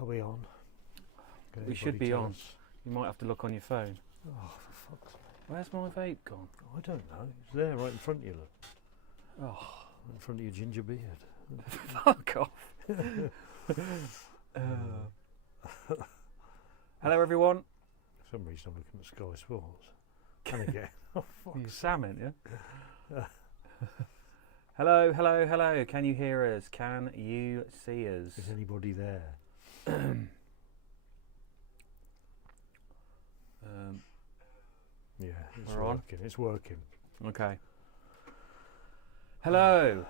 Are we on? We should be on. You might have to look on your phone. Oh, for fuck's sake. Where's my vape gone? I don't know. It's there right in front of you, look. Oh, In front of your ginger beard. fuck off. Hello, everyone. For some reason I'm looking at Sky Sports. And again. Oh, fuck. You salmon, yeah? Hello, hello, hello. Can you hear us? Can you see us? Is anybody there? Yeah, it's We're on? working. It's working. Okay. Hello.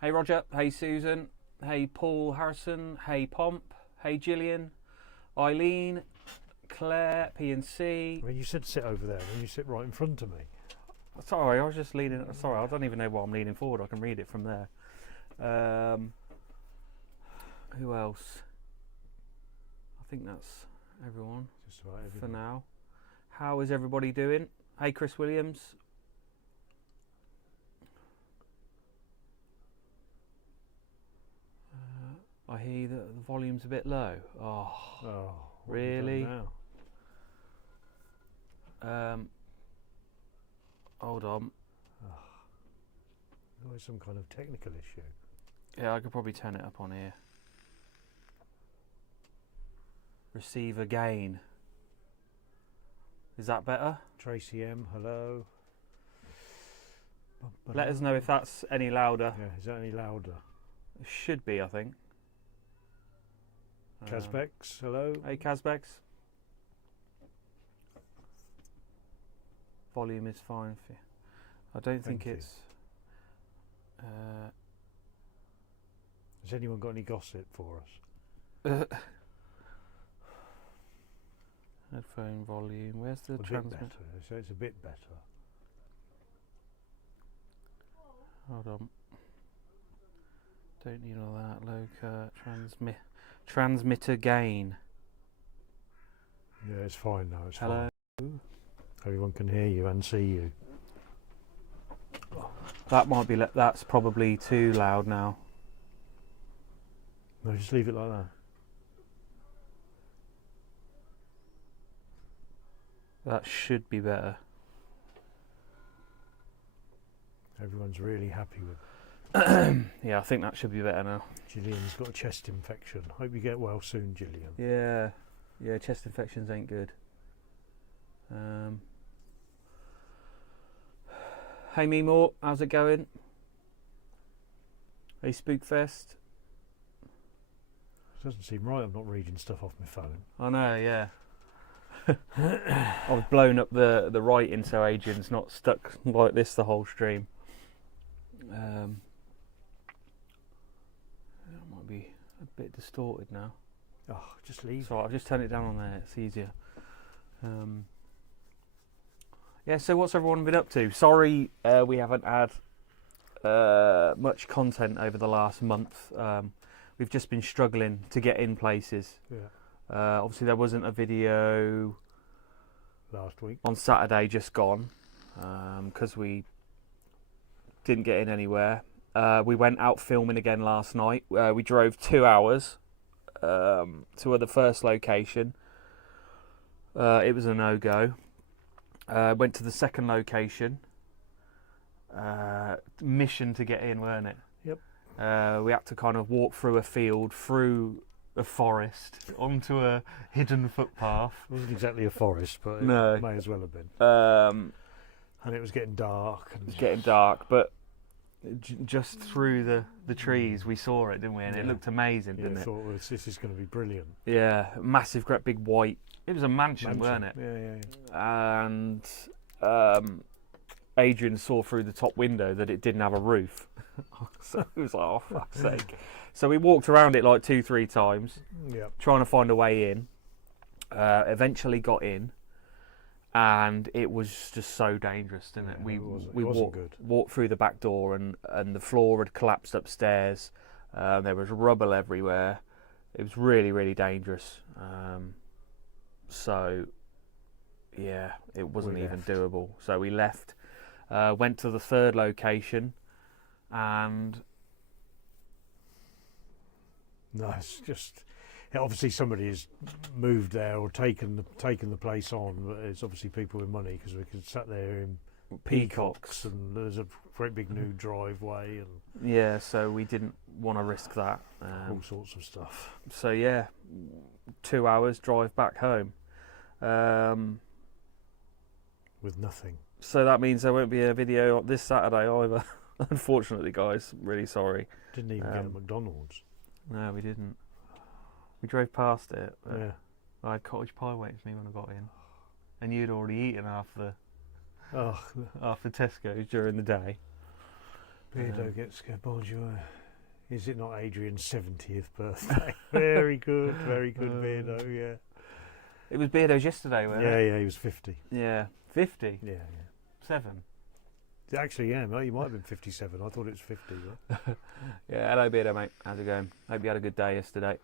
Hey, Roger. Hey, Susan. Hey, Paul Harrison. Hey, Pomp. Hey, Gillian. Eileen. Claire. P&C. I mean, you said sit over there, and you sit right in front of me. Sorry, I was just leaning. Sorry, I don't even know why I'm leaning forward. I can read it from there. Who else? I think that's everyone Just about for everything. now. How is everybody doing? Hey, Chris Williams. I hear that the volume's a bit low. Oh, Oh, what have you done really? now? Hold on. Always some kind of technical issue. Yeah, I could probably turn it up on here. Receive again. Is that better? Tracy M, hello. Let us know if that's any louder. Yeah, is that any louder? It should be, I think. Kazbex, hello. Hey, Kazbex. Volume is fine for you. I don't think Thank you. it's... Has anyone got any gossip for us? Headphone volume. Where's the A bit transmit? better. So it's a bit better. Hold on. Don't need all that. Loca transmitter gain. Yeah, it's fine now. It's Hello. fine. Everyone can hear you and see you. That might be. That's probably too loud now. No, just leave it like that. That should be better. Everyone's really happy with it. Yeah, I think that should be better now. Gillian's got a chest infection. Hope you get well soon, Gillian. Yeah, yeah. Chest infections ain't good. Hey, Meemore, how's it going? Hey, Spookfest. It doesn't seem right. I'm not reading stuff off my phone. I know, yeah. I've blown up the writing so Adrian's not stuck like this the whole stream. That might be a bit distorted now. Oh, just leave. So I've just turned it down on there, it's easier. Yeah, so what's everyone been up to? Sorry we haven't had much content over the last month. We've just been struggling to get in places. Yeah. Obviously there wasn't a video Last week. on Saturday just gone because we didn't get in anywhere. We went out filming again last night. We drove 2 hours to the first location. It was a no-go. Went to the second location. Mission to get in, weren't it? Yep. We had to kind of walk through a field, through a forest, onto a hidden footpath. It wasn't exactly a forest, but it No. may as well have been. And it was getting dark. And It was getting dark, but just through the trees we saw it, didn't we? And it Yeah. looked amazing, yeah, didn't I it? thought, well, this is going to be brilliant. Yeah, massive, great big white. It was a mansion, weren't it? Yeah, yeah. And Adrian saw through the top window that it didn't have a roof. So he was like, oh, fuck's sake. So we walked around it like 2-3 times, Yeah. trying to find a way in. Eventually got in, and it was just so dangerous, didn't it? Yeah, We it wasn't walked, good. walked through the back door, and the floor had collapsed upstairs. There was rubble everywhere. It was really, really dangerous. So, yeah, it wasn't We even left. doable. So we left, went to the third location, and No, it's just obviously somebody has moved there or taken the place on, but it's obviously people with money because we could sat there in peacocks and there's a great big new driveway and Yeah, so we didn't want to risk that. all sorts of stuff. So yeah, 2 hours drive back home. With nothing. So that means there won't be a video this Saturday either. Unfortunately, guys, really sorry. Didn't even get a McDonald's. No, we didn't. We drove past it. But Yeah. I had cottage pie waiting for me when I got in, and you'd already eaten half the Tesco's during the day. Beardo gets bonjour. Is it not Adrian's 70th birthday? Very good, Beardo. Yeah. It was Beardo's yesterday, wasn't it? Yeah, he was 50. Yeah, 50. Yeah. 7. Actually, yeah, he might have been 57. I thought it was 50. Yeah? Yeah, hello Beardo, mate. How's it going? Hope you had a good day yesterday.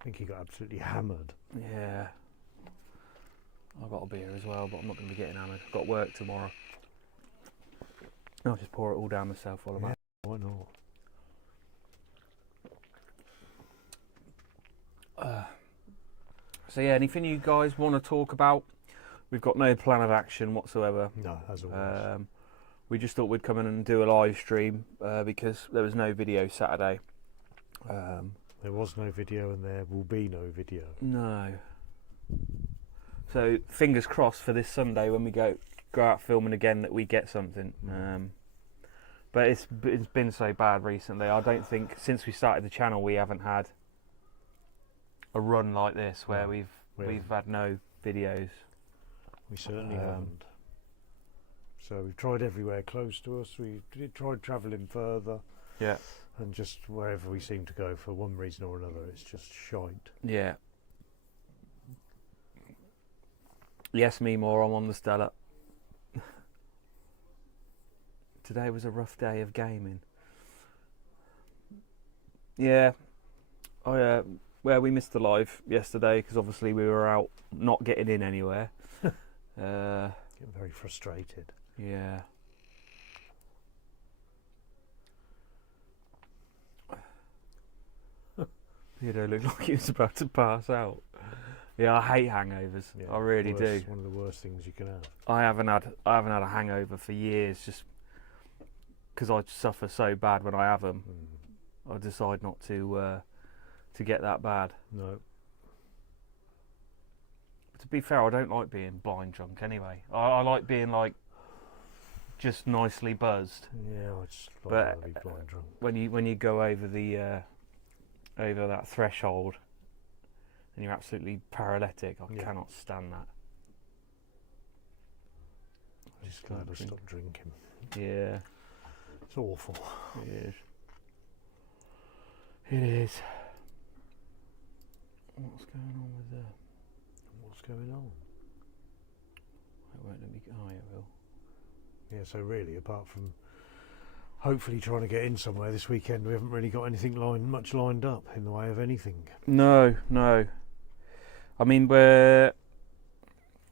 I think he got absolutely hammered. Yeah. I got a beer as well, but I'm not going to be getting hammered. I've got work tomorrow. I'll just pour it all down myself while I'm out. Why not? So yeah, anything you guys want to talk about? We've got no plan of action whatsoever. No, as always. We just thought we'd come in and do a live stream because there was no video Saturday. There was no video and there will be no video. No. So fingers crossed for this Sunday when we go out filming again that we get something. But it's been so bad recently. I don't think since we started the channel we haven't had a run like this where we've had no videos. We certainly haven't. So we've tried everywhere close to us. We tried travelling further. Yeah. And just wherever we seem to go for one reason or another, it's just shite. Yeah. Yes, me more. I'm on the Stella. Today was a rough day of gaming. Yeah. Well, we missed the live yesterday because obviously we were out not getting in anywhere. Getting very frustrated. Yeah. Beardo looked like he was about to pass out. Yeah, I hate hangovers. Yeah, I really do. One of the worst things you can have. I haven't had a hangover for years, just because I suffer so bad when I have them. I decide not to get that bad. No. But to be fair, I don't like being blind drunk anyway. I like being like just nicely buzzed. Yeah, I just like to be blind drunk. When you go over the over that threshold and you're absolutely paralytic, I cannot stand that. I'm just glad I stopped drinking. Yeah. It's awful. It is. It is. What's going on with the... What's going on? It won't let me... Oh, it will. Yeah, so really, apart from hopefully trying to get in somewhere this weekend, we haven't really got anything much lined up in the way of anything. No. I mean, we're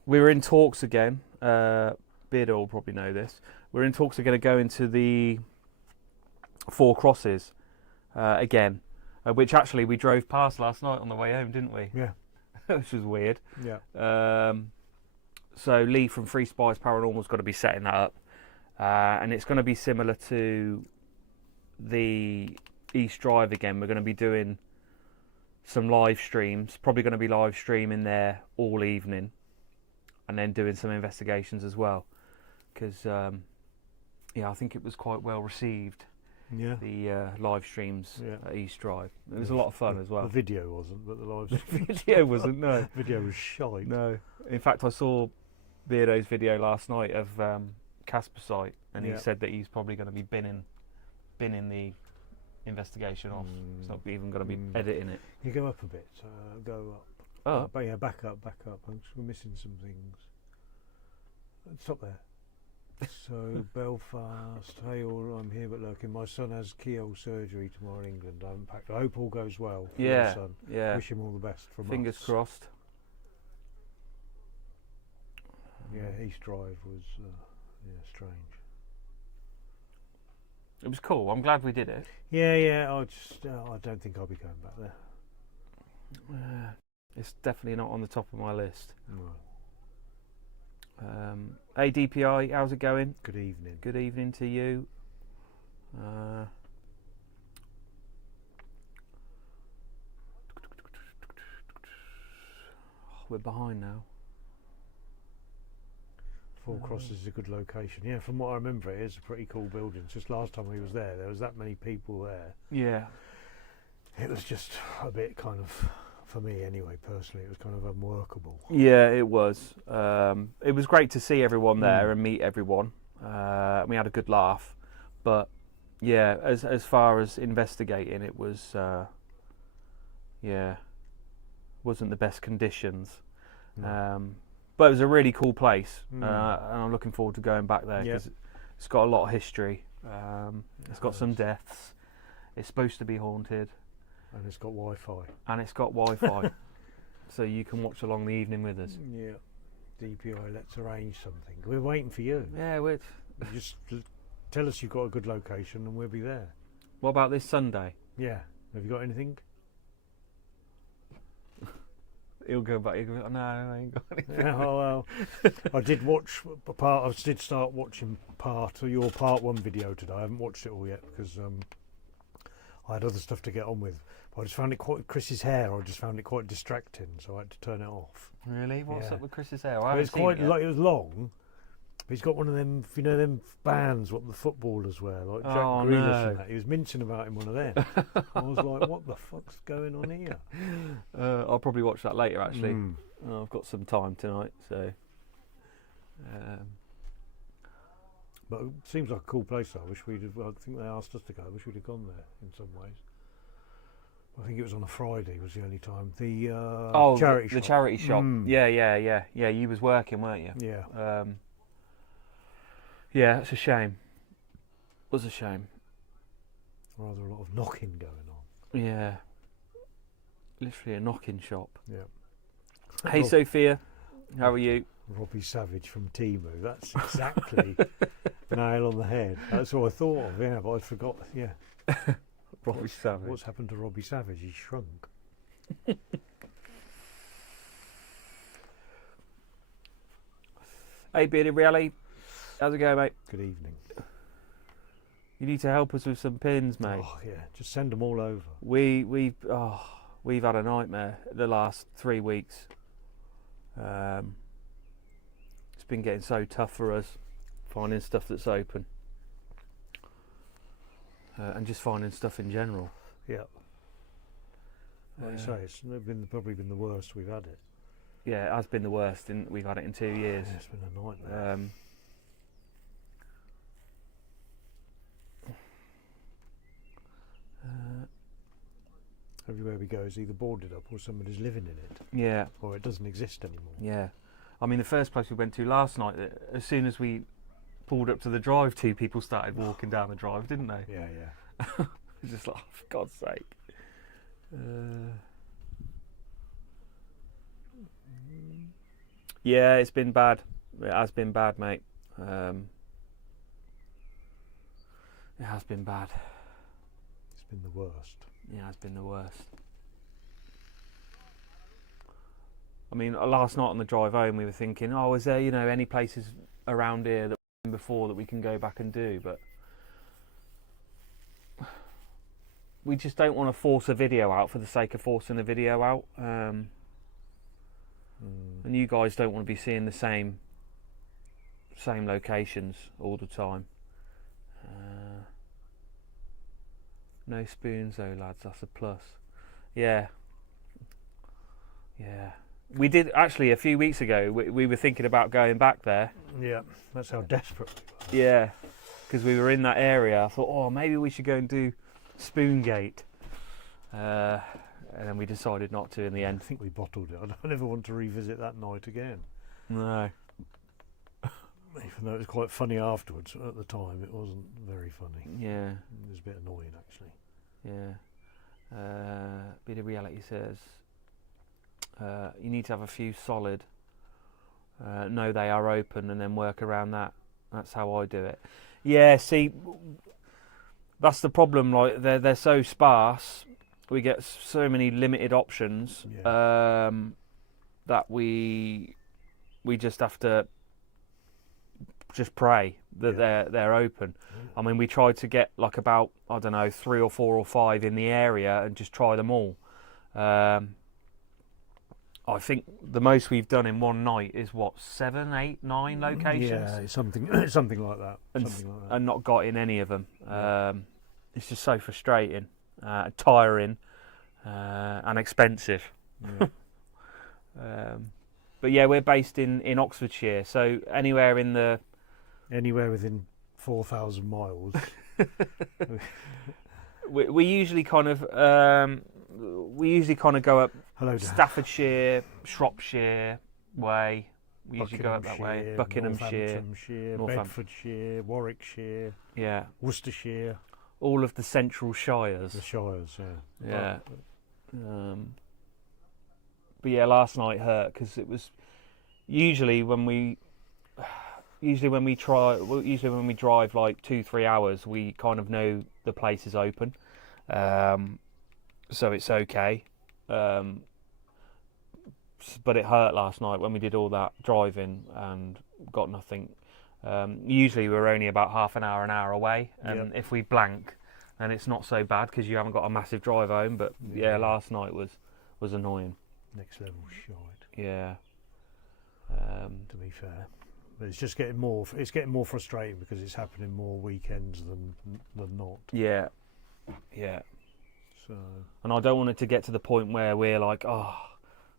in talks again. Beardo will probably know this. We're in talks again to go into the Four Crosses again, which actually we drove past last night on the way home, didn't we? Yeah. Which was weird. Yeah. So Lee from Free Spies Paranormal's got to be setting that up. And it's going to be similar to the East Drive again. We're going to be doing some live streams, probably going to be live streaming there all evening, and then doing some investigations as well. Because, I think it was quite well received, the live streams at East Drive. It was a lot of fun as well. The video wasn't, but the live video wasn't, no. The video was shite. No. In fact, I saw Beardo's video last night of Casper site, and he said that he's probably going to be binning the investigation off. He's not even going to be editing it. You go up a bit. Go up. Oh, yeah, back up. We're missing some things. Stop there. So Belfast. Hey, all I'm here but lurking. My son has keyhole surgery tomorrow in England. I haven't packed. I hope all goes well for your son. Yeah. Wish him all the best from Fingers us. crossed. Yeah, East Drive was strange. It was cool. I'm glad we did it. Yeah. I don't think I'll be going back there. It's definitely not on the top of my list. No. Hey DPI, how's it going? Good evening. Good evening to you. We're behind now. Four Crosses is a good location. Yeah, from what I remember, it is a pretty cool building. It's just last time we was there was that many people there. Yeah. It was just a bit kind of, for me anyway, personally, it was kind of unworkable. Yeah, it was. It was great to see everyone there and meet everyone. We had a good laugh, but yeah, as far as investigating, it was wasn't the best conditions. No. But it was a really cool place, and I'm looking forward to going back there because it's got a lot of history. It's got some deaths. It's supposed to be haunted. And it's got Wi-Fi. So you can watch along the evening with us. Yeah. DPI, let's arrange something. We're waiting for you. Yeah, Just tell us you've got a good location and we'll be there. What about this Sunday? Yeah. Have you got anything? He'll go back. He'll go, no, I ain't got anything. Oh, well, I did start watching part of your part one video today. I haven't watched it all yet because I had other stuff to get on with. But I just found it Chris's hair. I just found it quite distracting, so I had to turn it off. Really? What's up with Chris's hair? It's quite it was long. But he's got one of them, them bands what the footballers wear, like Jack Grealish and that. He was mincing about in one of them. I was like, what the fuck's going on here? I'll probably watch that later, actually. I've got some time tonight, so. But it seems like a cool place, though. I think they asked us to go. I wish we'd have gone there in some ways. I think it was on a Friday was the only time. The charity shop. The charity shop. Yeah. You was working, weren't you? Yeah. Yeah, it's a shame. It was a shame. Rather a lot of knocking going on. Yeah. Literally a knocking shop. Yeah. Hey, Sophia. How are you? Robbie Savage from Timu. That's exactly nail on the head. That's what I thought of, yeah, but I forgot. Yeah. Robbie Savage. What's happened to Robbie Savage? He's shrunk. Hey, Bearded Rally. How's it going, mate? Good evening. You need to help us with some pins, mate. Oh yeah, just send them all over. We've had a nightmare the last 3 weeks. It's been getting so tough for us finding stuff that's open, and just finding stuff in general. Yeah. Like you say, it's probably been the worst we've had it. Yeah, it has been the worst we've had it in 2 years. Yeah, it's been a nightmare. Everywhere we go is either boarded up or somebody's living in it. Yeah. Or it doesn't exist anymore. Yeah. I mean, the first place we went to last night, as soon as we pulled up to the drive, 2 people started walking down the drive, didn't they? Yeah. It's just like, oh, for God's sake. Yeah, it's been bad. It has been bad, mate. It has been bad. It's been the worst. Yeah, it's been the worst. I mean, last night on the drive home, we were thinking, oh, is there, any places around here that we've been before that we can go back and do? But we just don't want to force a video out for the sake of forcing a video out. And you guys don't want to be seeing the same locations all the time. No spoons though, lads, that's a plus. Yeah. We did, actually, a few weeks ago, we were thinking about going back there. Yeah, that's how desperate we were. Yeah, because we were in that area. I thought, oh, maybe we should go and do Spoongate. And then we decided not to in the end. I think we bottled it. I don't ever want to revisit that night again. No. Even though it was quite funny afterwards, at the time it wasn't very funny. Yeah. It was a bit annoying, actually. Yeah. Bit of reality says you need to have a few solid. Know they are open and then work around that. That's how I do it. Yeah. See, that's the problem. Like they're so sparse. We get so many limited options that we just have to just pray that they're open. I mean, we tried to get like about, I don't know, 3 or 4 or 5 in the area and just try them all. I think the most we've done in one night is what, 7, 8, 9 locations. Yeah, it's something like that. And not got in any of them. It's just so frustrating, tiring, and expensive. Yeah. But yeah, we're based in Oxfordshire, so anywhere within 4,000 miles. we usually kind of go up Staffordshire, Shropshire way. We usually go up that way. Buckinghamshire, Bedfordshire, Warwickshire, Worcestershire. All of the central shires. The shires, yeah. But yeah, last night hurt because it was usually when we drive like 2-3 hours, we kind of know the place is open, so it's okay. But it hurt last night when we did all that driving and got nothing. Usually we're only about half an hour away, and if we blank, then it's not so bad because you haven't got a massive drive home. But yeah, last night was annoying. Next level shite. Yeah. To be fair, but it's just getting more. It's getting more frustrating because it's happening more weekends than not. Yeah. Yeah. So. And I don't want it to get to the point where we're like, oh,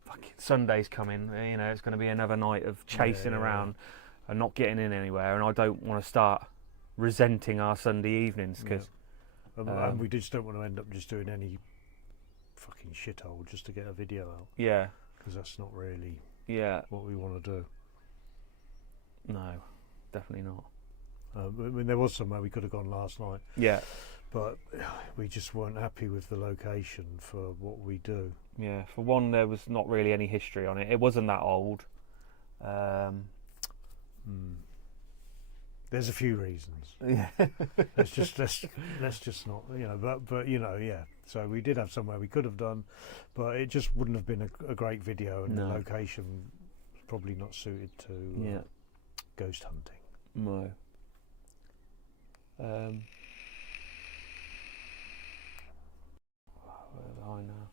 fucking Sunday's coming. You know, it's going to be another night of chasing around and not getting in anywhere. And I don't want to start resenting our Sunday evenings because. And we just don't want to end up just doing any fucking shithole just to get a video out. Yeah. Because that's not really what we want to do. No, definitely not. I mean, there was somewhere we could have gone last night. Yeah. But we just weren't happy with the location for what we do. Yeah. For one, there was not really any history on it. It wasn't that old. There's a few reasons. Yeah. let's just not, but So we did have somewhere we could have done, but it just wouldn't have been a great video, and the location was probably not suited to ghost hunting. No. Where am I now?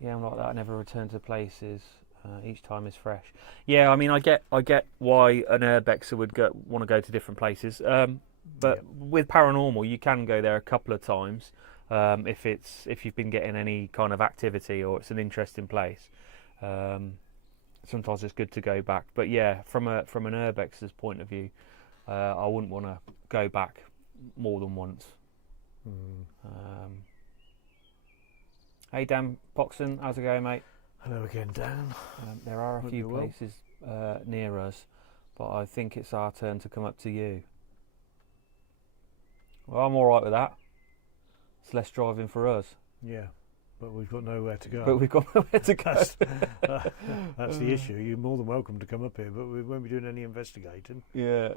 Yeah, I'm like that. I never return to places. Each time is fresh. Yeah, I mean, I get why an urbexer would want to go to different places. But with paranormal, you can go there a couple of times if you've been getting any kind of activity or it's an interesting place. Sometimes it's good to go back. But yeah, from an urbexer's point of view, I wouldn't want to go back more than once. Hey Dan Poxon, how's it going, mate? Hello again, Dan. There are a few places near us, but I think it's our turn to come up to you. Well, I'm all right with that. It's less driving for us. Yeah, but we've got nowhere to go. That's the issue. You're more than welcome to come up here, but we won't be doing any investigating. Yeah.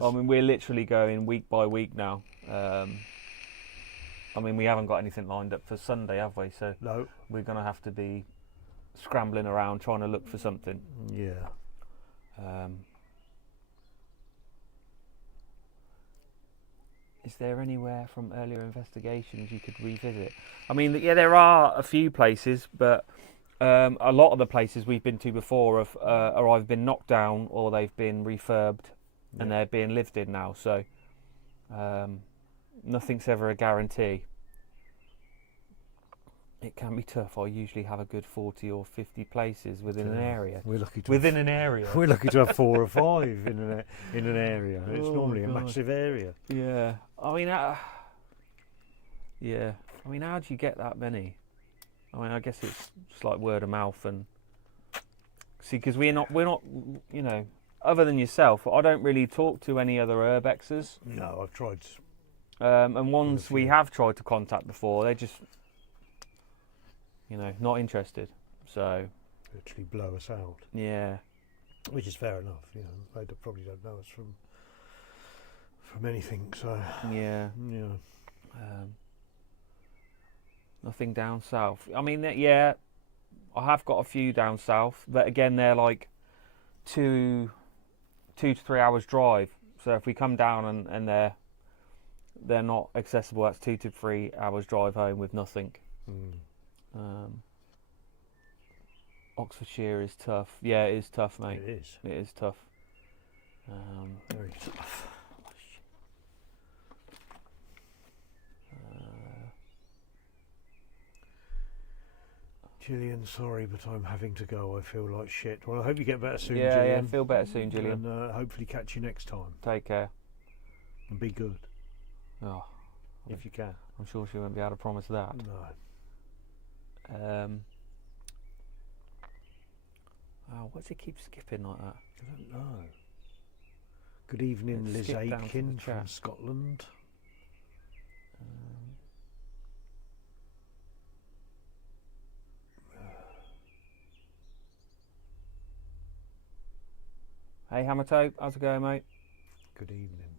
I mean, we're literally going week by week now. I mean, we haven't got anything lined up for Sunday, have we? So no. We're going to have to be scrambling around trying to look for something. Yeah. Is there anywhere from earlier investigations you could revisit? I mean, yeah, there are a few places, but a lot of the places we've been to before are either been knocked down or they've been refurbed and they're being lived in now. So nothing's ever a guarantee. It can be tough. I usually have a good 40 or 50 places within an area. We're lucky to within an area. We're lucky to have 4 or 5 in an area. It's normally a massive area. Yeah. I mean, I mean, how do you get that many? I mean, I guess it's just like word of mouth and see, because we're not, you know, other than yourself, I don't really talk to any other urbexers. No, I've tried. And ones we have tried to contact before, they're just, you know, not interested. So literally blow us out. Yeah. Which is fair enough. You know, they probably don't know us from anything. So yeah. Nothing down south. I mean, yeah, I have got a few down south, but again, they're like 2 to 3 hours drive. So if we come down and they're not accessible, that's 2 to 3 hours drive home with nothing. Oxfordshire is tough. Yeah, it is tough, mate. It is. It is tough. Very tough. Gillian, sorry, but I'm having to go. I feel like shit. Well, I hope you get better soon, Yeah, Gillian. yeah, feel better soon, Gillian. And hopefully catch you next time. Take care. And be good. Oh, If you can. I'm sure she won't be able to promise that. No. Oh, why does it keep skipping like that? I don't know. Good evening, Let's Liz skip down to the Aitken from chat. Scotland. Hey, Hammertoe, how's it going, mate? Good evening.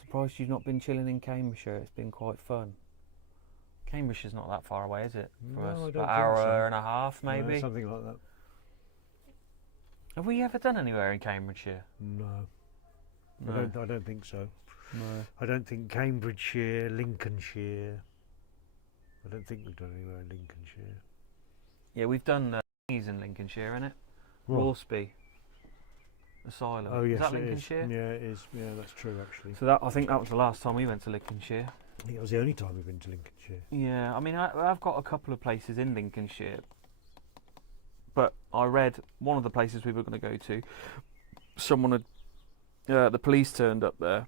Surprised you've not been chilling in Cambridgeshire. It's been quite fun. Cambridgeshire's not that far away, is it? For No, us? I don't About think hour so. and a half, maybe. Something like that. Have we ever done anywhere in Cambridgeshire? No. No. I don't think so. No. I don't think Cambridgeshire, Lincolnshire. I don't think we've done anywhere in Lincolnshire. Yeah, we've done these in Lincolnshire, innit? What? Rorsby Asylum. Oh yes, is that it is. Lincolnshire? Yeah, it is. Yeah, that's true actually. So I think that was the last time we went to Lincolnshire. I think it was the only time we've been to Lincolnshire. Yeah, I mean, I've got a couple of places in Lincolnshire, but I read one of the places we were going to go to. Someone had, the police turned up there,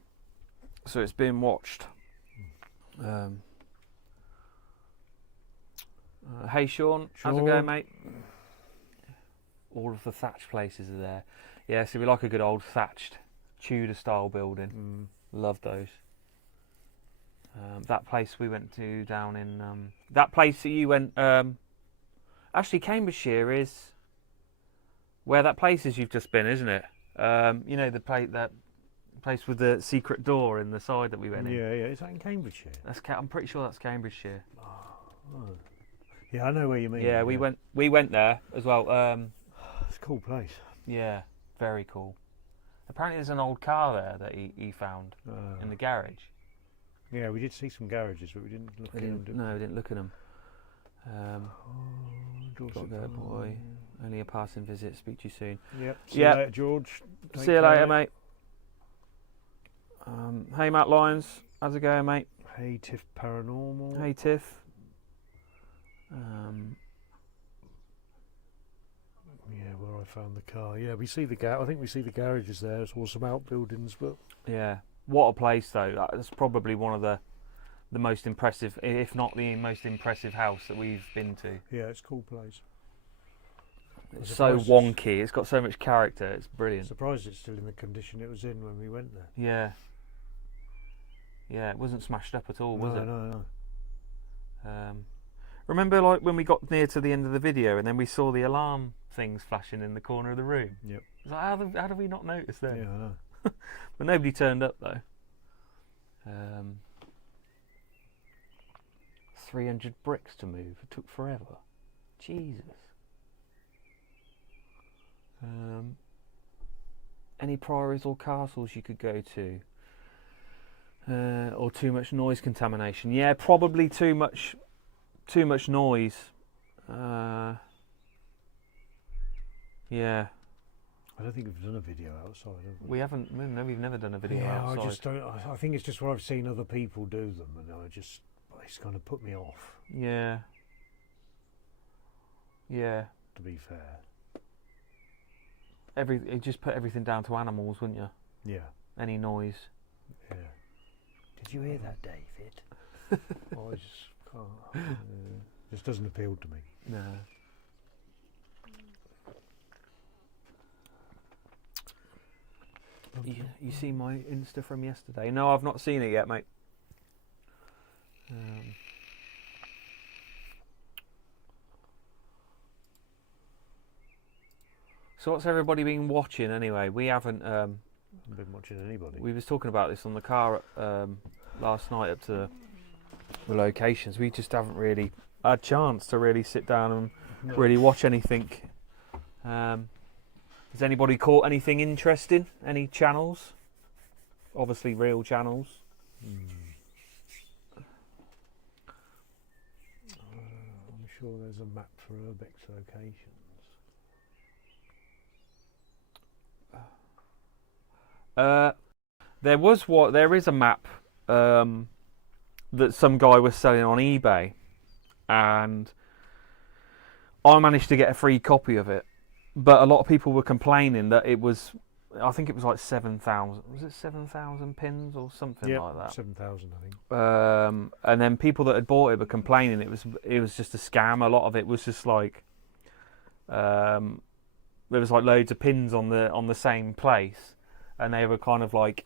so it's being watched. Hey Sean, how's it going, mate? All of the thatched places are there. Yeah, so we like a good old thatched Tudor style building. Love those. That place we went to down in that place that you went. Actually, Cambridgeshire is where that place is you've just been, isn't it? You know that place with the secret door in the side that we went in. Yeah, yeah. Is that in Cambridgeshire? I'm pretty sure that's Cambridgeshire. Oh. Yeah, I know where you mean. Yeah, we went there as well. It's a cool place. Yeah, very cool. Apparently, there's an old car there that he found in the garage. Yeah, we did see some garages, but we didn't look in them. No, we didn't look at them. Gotta go, boy. Only a passing visit. Speak to you soon. Yep. See you later, George. See you later, mate. Hey, Matt Lyons. How's it going, mate? Hey, Tiff Paranormal. Hey, Tiff. Yeah, where I found the car. Yeah, we see the I think we see the garages there. It's all some outbuildings, but Yeah. What a place, though. That's probably one of the most impressive, if not the most impressive house that we've been to. yeah, it's a cool place. It's so wonky. It's got so much character. It's brilliant. Surprised it's still in the condition it was in when we went there. Yeah. Yeah, it wasn't smashed up at all, was it? No. Remember, like when we got near to the end of the video, and then we saw the alarm things flashing in the corner of the room. Yep. It's like, how did we not notice then? Yeah, I know. But nobody turned up though. 300 bricks to move. It took forever. Jesus. Any priories or castles you could go to? Or too much noise contamination? Yeah, probably too much noise. Yeah. I don't think we've done a video outside, have we? We haven't. No, we've never done a video Yeah, outside. I just don't. I think it's just where I've seen other people do them, and it's kind of put me off. Yeah. Yeah. To be fair. You just put everything down to animals, wouldn't you? Yeah. Any noise. Yeah. Did you hear that, David? I just can't. Just doesn't appeal to me. No. You see my Insta from yesterday? No, I've not seen it yet, mate. So what's everybody been watching anyway? We haven't Haven't been watching anybody. We was talking about this on the car last night up to the locations. We just haven't really had a chance to really sit down and No. really watch anything. Has anybody caught anything interesting? Any channels? Obviously real channels. I'm sure there's a map for Urbex locations. There is a map that some guy was selling on eBay, and I managed to get a free copy of it. But a lot of people were complaining that it was, I think it was like 7,000. Was it 7,000 pins or something like that? 7,000, I think. And then people that had bought it were complaining it was just a scam. A lot of it was just like, there was like loads of pins on the same place, and they were kind of like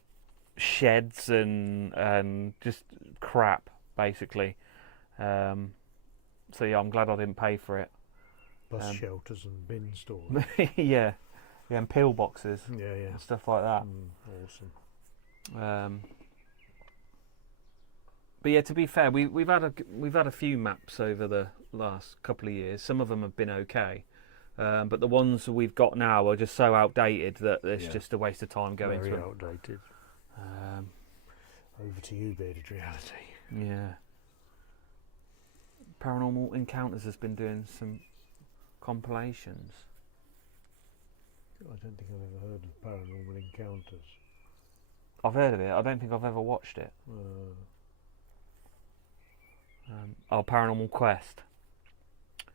sheds and just crap basically. So yeah, I'm glad I didn't pay for it. Bus shelters and bin stores. yeah, and pillboxes Yeah. and stuff like that. Awesome. But yeah, to be fair, we've had a few maps over the last couple of years. Some of them have been okay, but the ones we've got now are just so outdated that it's just a waste of time going Very through. outdated. Over to you, Bearded Reality. Yeah. Paranormal Encounters has been doing some compilations. I don't think I've ever heard of Paranormal Encounters. I've heard of it. I don't think I've ever watched it. Paranormal Quest.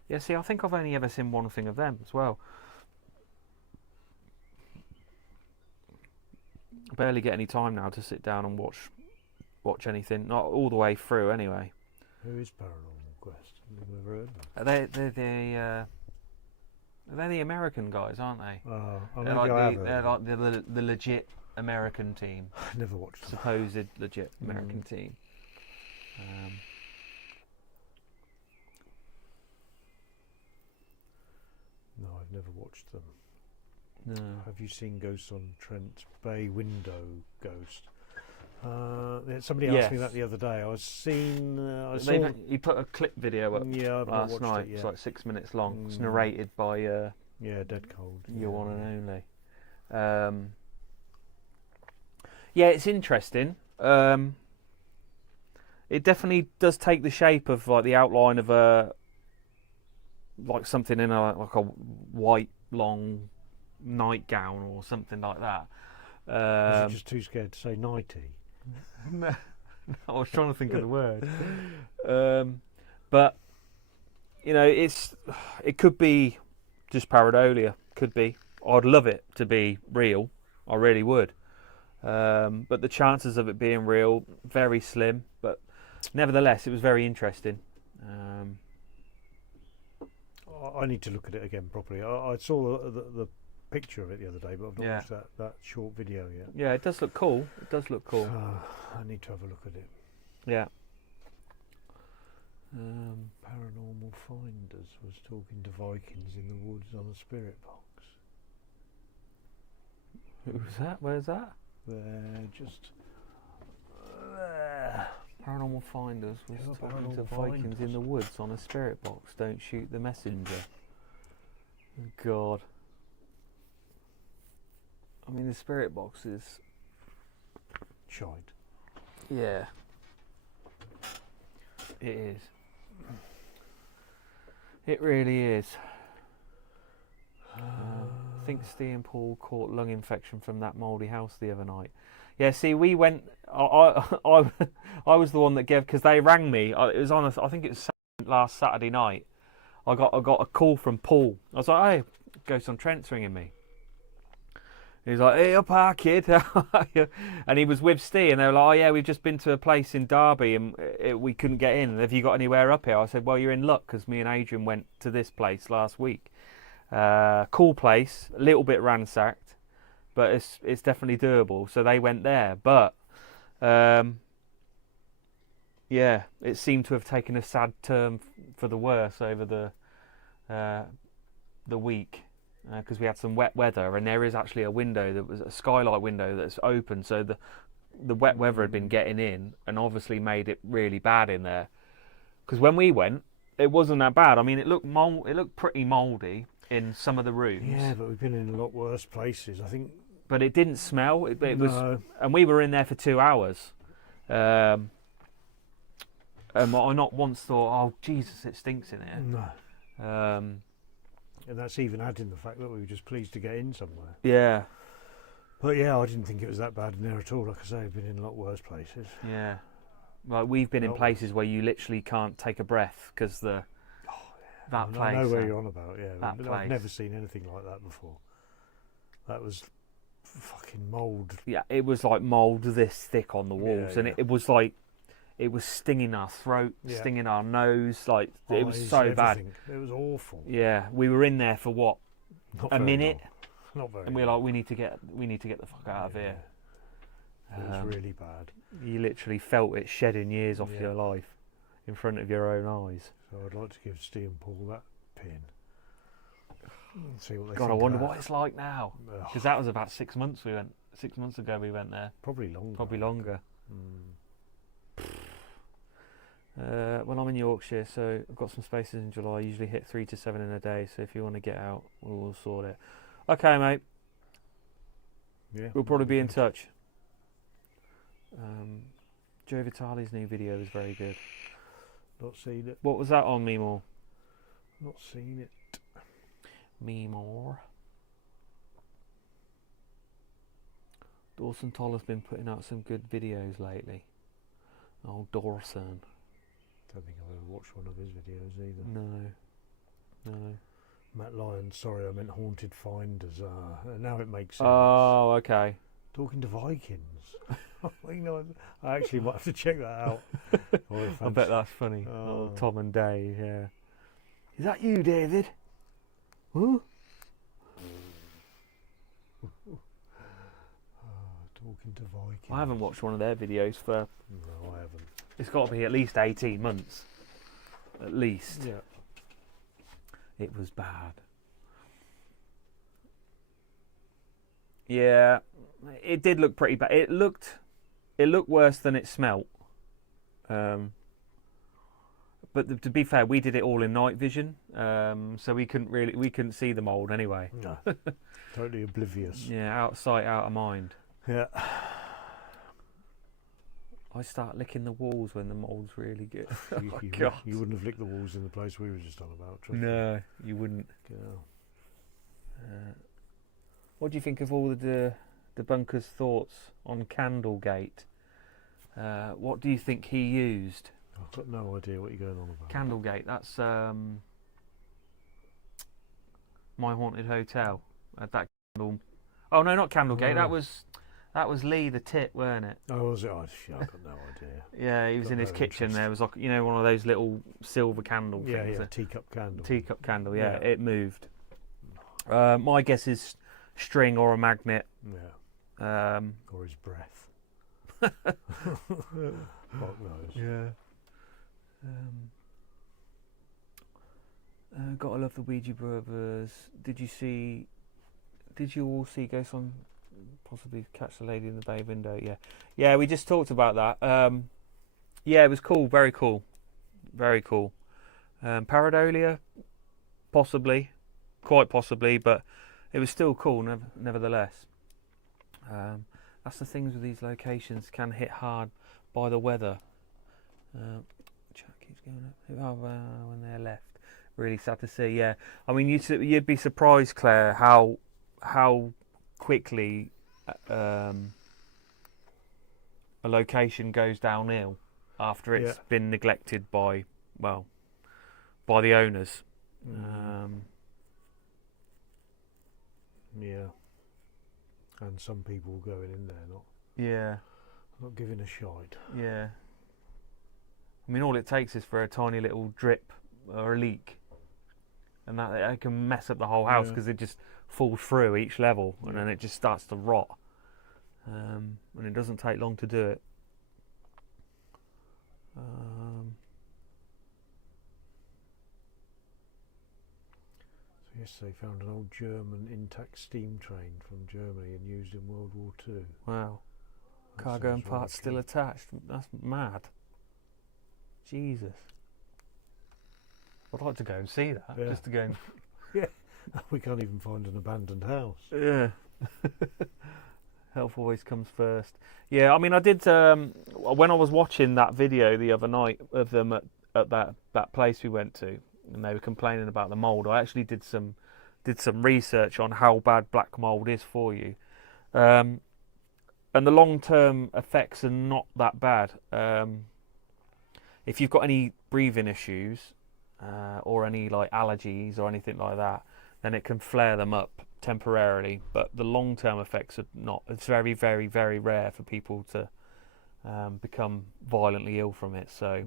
Yeah, see, I think I've only ever seen one thing of them as well. I barely get any time now to sit down and watch anything. Not all the way through, anyway. Who is Paranormal Quest? I've never heard of them. They're the American guys, aren't they? Oh, They're like the legit American team. I never watched them. Supposed legit American team. No, I've never watched them. No. Have you seen Ghosts on Trent Bay Window Ghost? Somebody asked me Yes. that the other day. He put a clip video up Yeah, I've not last watched night. it yet. It's like 6 minutes long. It's narrated by Dead Cold. your one and only. Yeah, it's interesting. It definitely does take the shape of like the outline of like something in a white long nightgown or something like that. Was it just too scared to say nighty? No, I was trying to think of the word. But you know, it could be just pareidolia. Could be. I'd love it to be real. I really would. But the chances of it being real, very slim. But nevertheless, it was very interesting. I need to look at it again properly. I saw the picture of it the other day, but I've not watched that short video yet. Yeah, it does look cool. I need to have a look at it. Yeah. Paranormal Finders was talking to Vikings in the woods on a spirit box. Who's that? Where's that? They're just Paranormal Finders was Yeah, talking to Paranormal Vikings in Finders. the woods on a spirit box. Don't shoot the messenger. God. I mean, the spirit box is... shite. Yeah. It is. It really is. I think Steve and Paul caught lung infection from that mouldy house the other night. Yeah, see, we went... I was the one that gave... Because they rang me. It was on... I think it was last Saturday night. I got a call from Paul. I was like, hey, Ghost on Trent's ringing me. He was like, hey, up our kid. And he was with Steve, and they were like, oh yeah, we've just been to a place in Derby and we couldn't get in. Have you got anywhere up here? I said, well, you're in luck because me and Adrian went to this place last week. Cool place, a little bit ransacked, but it's definitely doable. So they went there, but yeah, it seemed to have taken a sad turn for the worse over the week. because we had some wet weather, and there is actually a window that was a skylight window that's open, so the wet weather had been getting in and obviously made it really bad in there. Because when we went, it wasn't that bad. I mean, it looked pretty mouldy in some of the rooms. Yeah, but we've been in a lot worse places. I think. But it didn't smell. It was, No. and we were in there for 2 hours. And I not once thought, oh Jesus, it stinks in here. No. And that's even adding the fact that we were just pleased to get in somewhere. Yeah, But yeah, I didn't think it was that bad in there at all. Like I say, I've been in a lot worse places. yeah. Like we've been in Well- places where you literally can't take a breath because that place. I know where you're on about, yeah. that I've place. never seen anything like that before. That was fucking mould. Yeah, it was like mould this thick on the walls, Yeah, and yeah. it was like it was stinging our throat, Yeah. stinging our nose. Like it was Eyes, so bad. everything. It was awful. Yeah, we were in there for what, Not a very minute, long. Not very and we were long. like, we need to get the fuck out of here. It was really bad. You literally felt it shedding years off Yeah. your life in front of your own eyes. So I'd like to give Steve and Paul that pin. And see what they God, I think wonder of what it's like now. Ugh, Because that was about 6 months. 6 months ago we went there. probably longer. Probably longer. Mm. Well, I'm in Yorkshire, so I've got some spaces in July. I usually hit 3 to 7 in a day. So if you want to get out, we'll sort it. Okay, mate. Yeah, We'll probably be in good. touch. Joe Vitale's new video was very good. Not seen it. What was that on, Meemore? Not seen it. Meemore. Dawson Toller's been putting out some good videos lately. Oh, Dawson. Don't think I've ever watched one of his videos either. No. Matt Lyons, sorry, I meant Haunted Finders. Now it makes sense. Oh, okay. Talking to Vikings. You know, I actually might have to check that out. I bet that's funny. Oh. Tom and Dave, yeah. Is that you, David? Huh? Talking to Vikings. I haven't watched one of their videos for, No, I haven't. it's got to be at least 18 months. At least. Yeah. It was bad. Yeah, it did look pretty bad. It looked worse than it smelt. But to be fair, we did it all in night vision, so we couldn't see the mould anyway. No. Totally oblivious. Yeah, out of sight, out of mind. Yeah. I start licking the walls when the mould's really good. You, Oh, you, God. you wouldn't have licked the walls in the place we were just on about. trust me. No, you wouldn't. Girl. What do you think of all the bunker's thoughts on Candlegate? What do you think he used? I've got no idea what you're going on about. Candlegate, that's My Haunted Hotel. That candle. Oh no, not Candlegate. Oh. That was Lee the Tit, weren't it? Oh, was it? Oh, shit, I've got no idea. Yeah, he was Got in his no kitchen. interest. There was like one of those little silver candle Yeah, things. yeah, a teacup candle. teacup candle. Yeah, Yeah. it moved. My guess is string or a magnet. Yeah, or his breath. Fuck knows. Yeah. Gotta love the Ouija Brothers. Did you all see Ghosts on possibly Catch the Lady in the Bay Window? Yeah, we just talked about that. Yeah, it was cool, very cool, very cool. Paradolia, possibly, quite possibly, but it was still cool nevertheless. That's the things with these locations, can hit hard by the weather. Chat keeps going up. When they're left, really sad to see. Yeah, I mean, you'd be surprised, Claire, how quickly a location goes downhill after it's been neglected by the owners. Yeah. And some people going in there Yeah. not giving a shite. Yeah. I mean, all it takes is for a tiny little drip or a leak, and that it can mess up the whole house Yeah. because it just falls through each level, and then it just starts to rot. And it doesn't take long to do it. So Yes, they found an old German intact steam train from Germany and used in World War Two. Wow. That Cargo and sounds rather parts still true. attached. That's mad. Jesus. I'd like to go and see that. Yeah. Just to go and... We can't even find an abandoned house. Yeah. Health always comes first. Yeah, I mean, I did... when I was watching that video the other night of them at that place we went to, and they were complaining about the mould, I actually did some research on how bad black mould is for you. And the long-term effects are not that bad. If you've got any breathing issues or any like allergies or anything like that, then it can flare them up temporarily. But the long-term effects are not. It's very, very, very rare for people to become violently ill from it. So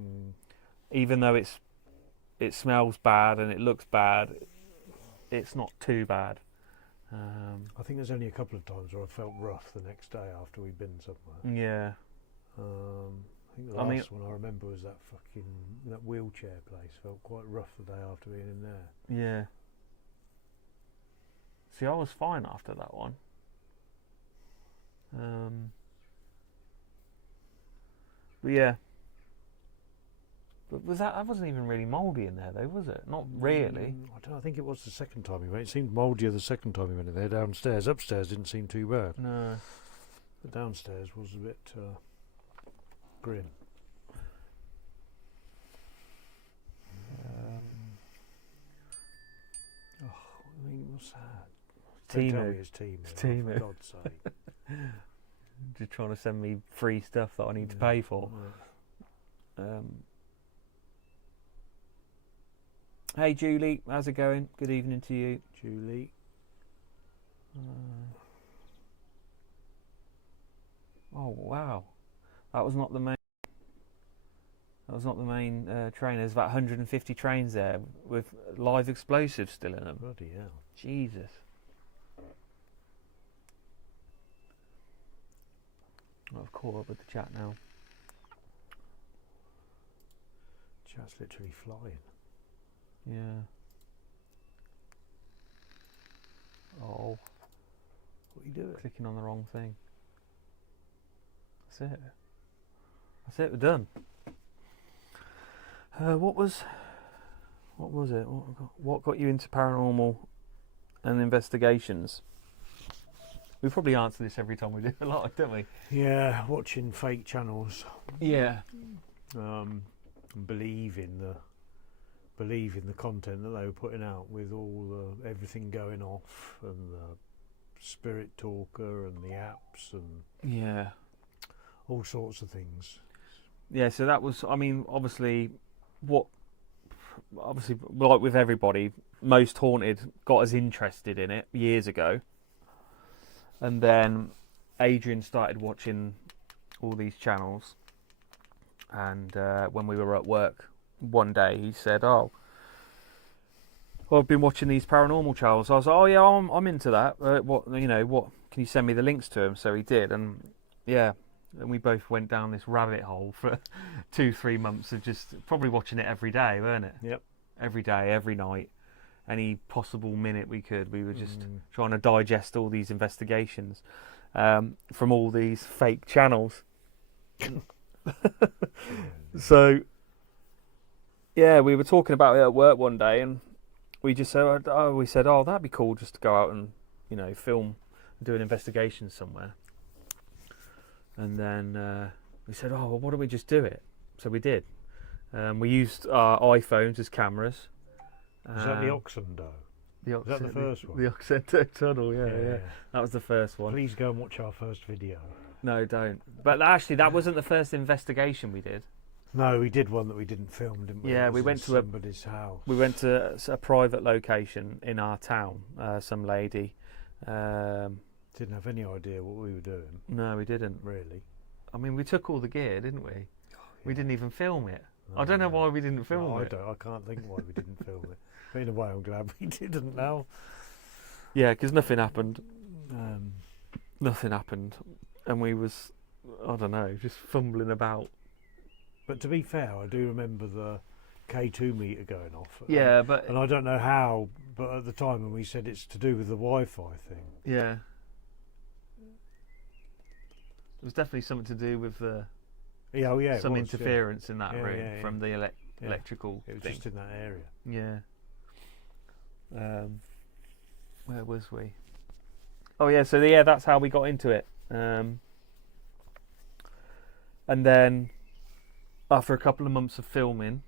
even though it smells bad and it looks bad, it's not too bad. I think there's only a couple of times where I felt rough the next day after we'd been somewhere. Yeah. I think the last one I remember was that wheelchair place. Felt quite rough the day after being in there. Yeah. See, I was fine after that one. But yeah. But that wasn't even really mouldy in there though, was it? Not really. I think it was the second time we went. It seemed mouldier the second time we went in there downstairs. Upstairs didn't seem too bad. No. But downstairs was a bit grim. I mean, what's that? Don't tell Timu. me it's Timu. It's Oh, Timu. for God's sake. Just trying to send me free stuff that I need to pay for. Right. Hey Julie, how's it going? Good evening to you. Julie. Oh wow, that was not the main. That was not the main train. There's about 150 trains there with live explosives still in them. Bloody hell. Jesus. I've caught up with the chat now. Chat's literally flying. Yeah. Oh, What are you doing? clicking on the wrong thing. That's it. That's it. We're done. What was it? What got you into paranormal and investigations? We probably answer this every time we do a lot, don't we? Yeah, watching fake channels. Yeah. And believing the content that they were putting out with all everything going off and the spirit talker and the apps and Yeah. all sorts of things. Yeah, so that was, I mean, obviously, like with everybody, Most Haunted got us interested in it years ago. And then Adrian started watching all these channels. And when we were at work one day, he said, "Oh, well, I've been watching these paranormal channels." I was like, "Oh yeah, I'm into that. What can you send me the links to them?" So he did, and yeah, and we both went down this rabbit hole for 2-3 months of just probably watching it every day, weren't it? Yep. Every day, every night, any possible minute we could. We were just trying to digest all these investigations from all these fake channels. So, yeah, we were talking about it at work one day, and we just said, "Oh, that'd be cool just to go out and, film, do an investigation somewhere." And then we said, "Oh, well, why don't we just do it?" So we did. We used our iPhones as cameras. Is that the Oxendo? Is that the first one? The Oxento Tunnel, yeah. That was the first one. Please go and watch our first video. No, don't. But actually, that wasn't the first investigation we did. No, we did one that we didn't film, didn't we? Yeah, It we was went in to somebody's house. We went to a private location in our town. Some lady. Didn't have any idea what we were doing, No, we didn't. really. I mean, we took all the gear, didn't we? We Yeah. didn't even film it. No, I don't know no. why we didn't film No, it. I can't think why we didn't film it. But in a way, I'm glad we didn't now. Yeah, because nothing happened. Um, Nothing happened, and we was, I don't know, just fumbling about. but to be fair, I do remember the K2 meter going off. Yeah, but And I don't know how but at the time when we said it's to do with the Wi-Fi thing. Yeah. It was definitely something to do with the Yeah, oh yeah, it some was, interference in that Yeah, room yeah, from the yeah. electrical Yeah. It was thing. just in that area. Yeah. Where was we? Oh yeah, so yeah, that's how we got into it. And then after a couple of months of filming,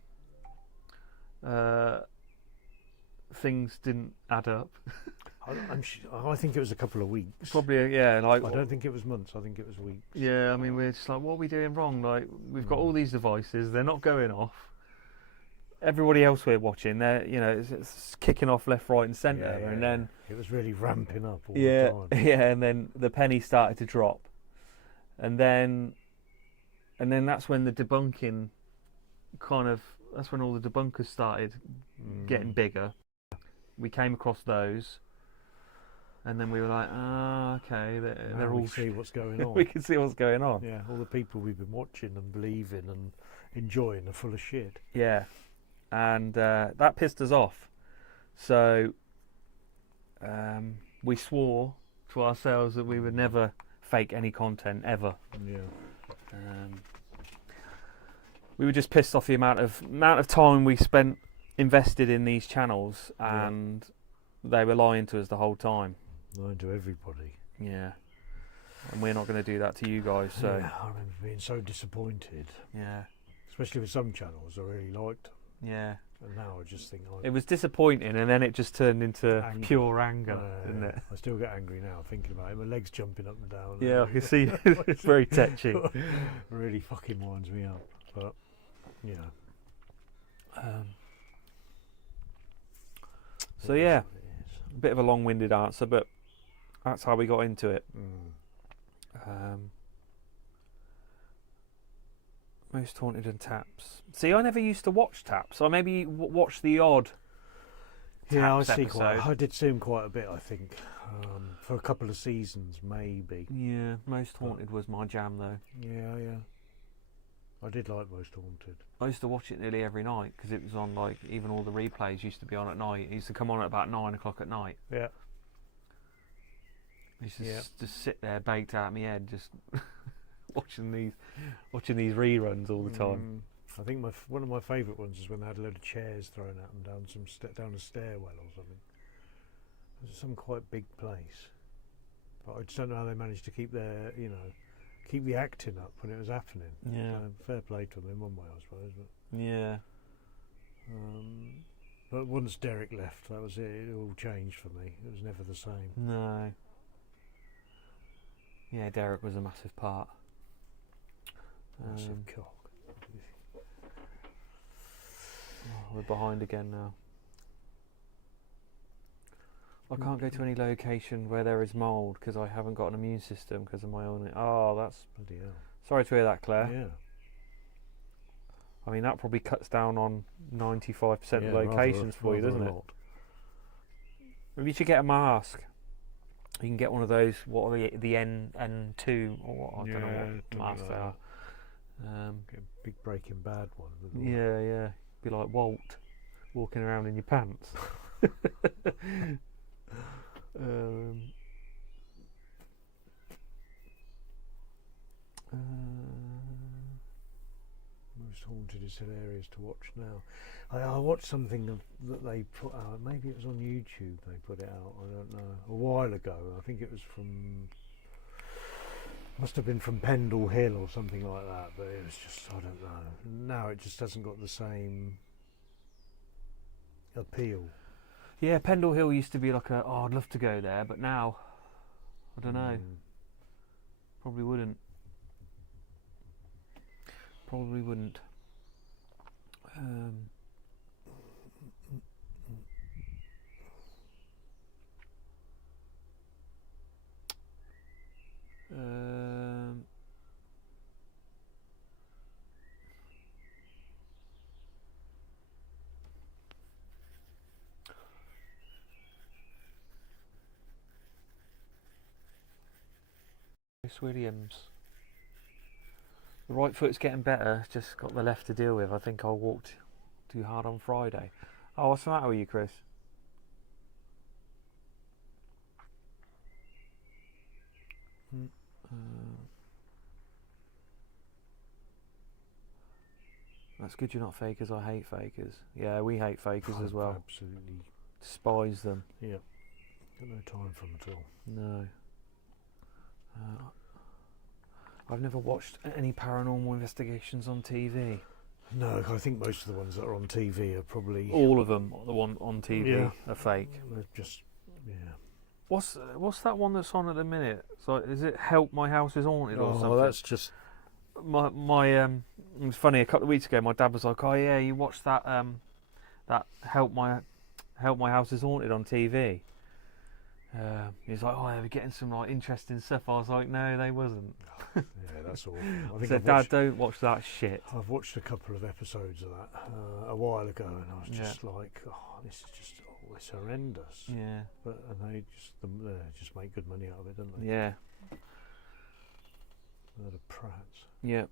things didn't add up. I think it was a couple of weeks. Probably, yeah. Like, I don't think it was months. I think it was weeks. yeah, I mean, we're just like, what are we doing wrong? Like, we've got all these devices, they're not going off. Everybody else we're watching, they're, you know, it's kicking off left, right, and centre, and then it was really ramping up all yeah, the time. yeah, and then the penny started to drop, and then that's when the debunking that's when all the debunkers started getting bigger. We came across those, and then we were like, okay, they're all see what's going on. we can see what's going on. Yeah, all the people we've been watching and believing and enjoying are full of shit. Yeah, and that pissed us off. So we swore to ourselves that we would never fake any content ever. Yeah. We were just pissed off the amount of time we spent invested in these channels, and they were lying to us the whole time. Lying to everybody. Yeah, and we're not going to do that to you guys. So yeah, I remember being so disappointed. Yeah, especially with some channels I really liked. Yeah. And now I just think it was disappointing, and then it just turned into pure anger, didn't it? I still get angry now thinking about it. My legs jumping up and down. Yeah, I can see. It's very touchy. Really fucking winds me up. But you know. So yeah, a bit of a long-winded answer, but that's how we got into it. Most Haunted and Taps. See, I never used to watch Taps. I maybe watched the odd. Yeah, Taps episode. I did see him quite a bit. I think for a couple of seasons, maybe. Yeah, Most Haunted was my jam, though. Yeah. I did like Most Haunted. I used to watch it nearly every night because it was on, like, even all the replays used to be on at night. It used to come on at about 9 o'clock at night. Yeah. I used to just sit there baked out of my head, just watching these reruns all the time. I think one of my favourite ones is when they had a load of chairs thrown at them down a stairwell or something. It was some quite big place, but I just don't know how they managed to keep keep the acting up when it was happening. Yeah. Fair play to them in one way, I suppose. But, yeah. But once Derek left, that was it. It all changed for me. It was never the same. No. Yeah, Derek was a massive part. Massive cock. We're behind again now. I can't go to any location where there is mould because I haven't got an immune system because of my own. Oh, that's bloody hell. Sorry to hear that, Claire. Yeah. I mean, that probably cuts down on 95% of locations for you, doesn't it? Maybe you should get a mask. You can get one of those. What are the N2 or what? I don't know what masks they are. Get a big Breaking Bad one. Yeah. Be like Walt walking around in your pants. Most Haunted is hilarious to watch now. I watched something that they put out. Maybe it was on YouTube. They put it out. I don't know. A while ago. I think it was must have been from Pendle Hill or something like that. But it was just, I don't know. Now it just hasn't got the same appeal. Yeah, Pendle Hill used to be like I'd love to go there, but now I don't know. Probably wouldn't. Chris Williams. The right foot's getting better, just got the left to deal with. I think I walked too hard on Friday. Oh, what's the matter with you, Chris? Mm. That's good you're not fakers. I hate fakers. Yeah, we hate fakers as well. Absolutely. Despise them. Yeah. Got no time for them at all. No. I've never watched any paranormal investigations on TV. No, I think most of the ones that are on TV are probably All of them, the one on TV, Yeah. are fake. they're just What's that one that's on at the minute? So is it Help My House Is Haunted or something? that's just my it was funny. A couple of weeks ago, my dad was like, "Oh yeah, you watched that that Help My House Is Haunted on TV." He's like, "Oh, they were getting some like interesting stuff." I was like, "No, they wasn't." yeah, that's awful. I I think said, "Dad, don't watch that shit." I've watched a couple of episodes of that a while ago, and I was just like, "Oh, this is just it's horrendous." Yeah, And they just make good money out of it, don't they? yeah, They're the prats. yeah.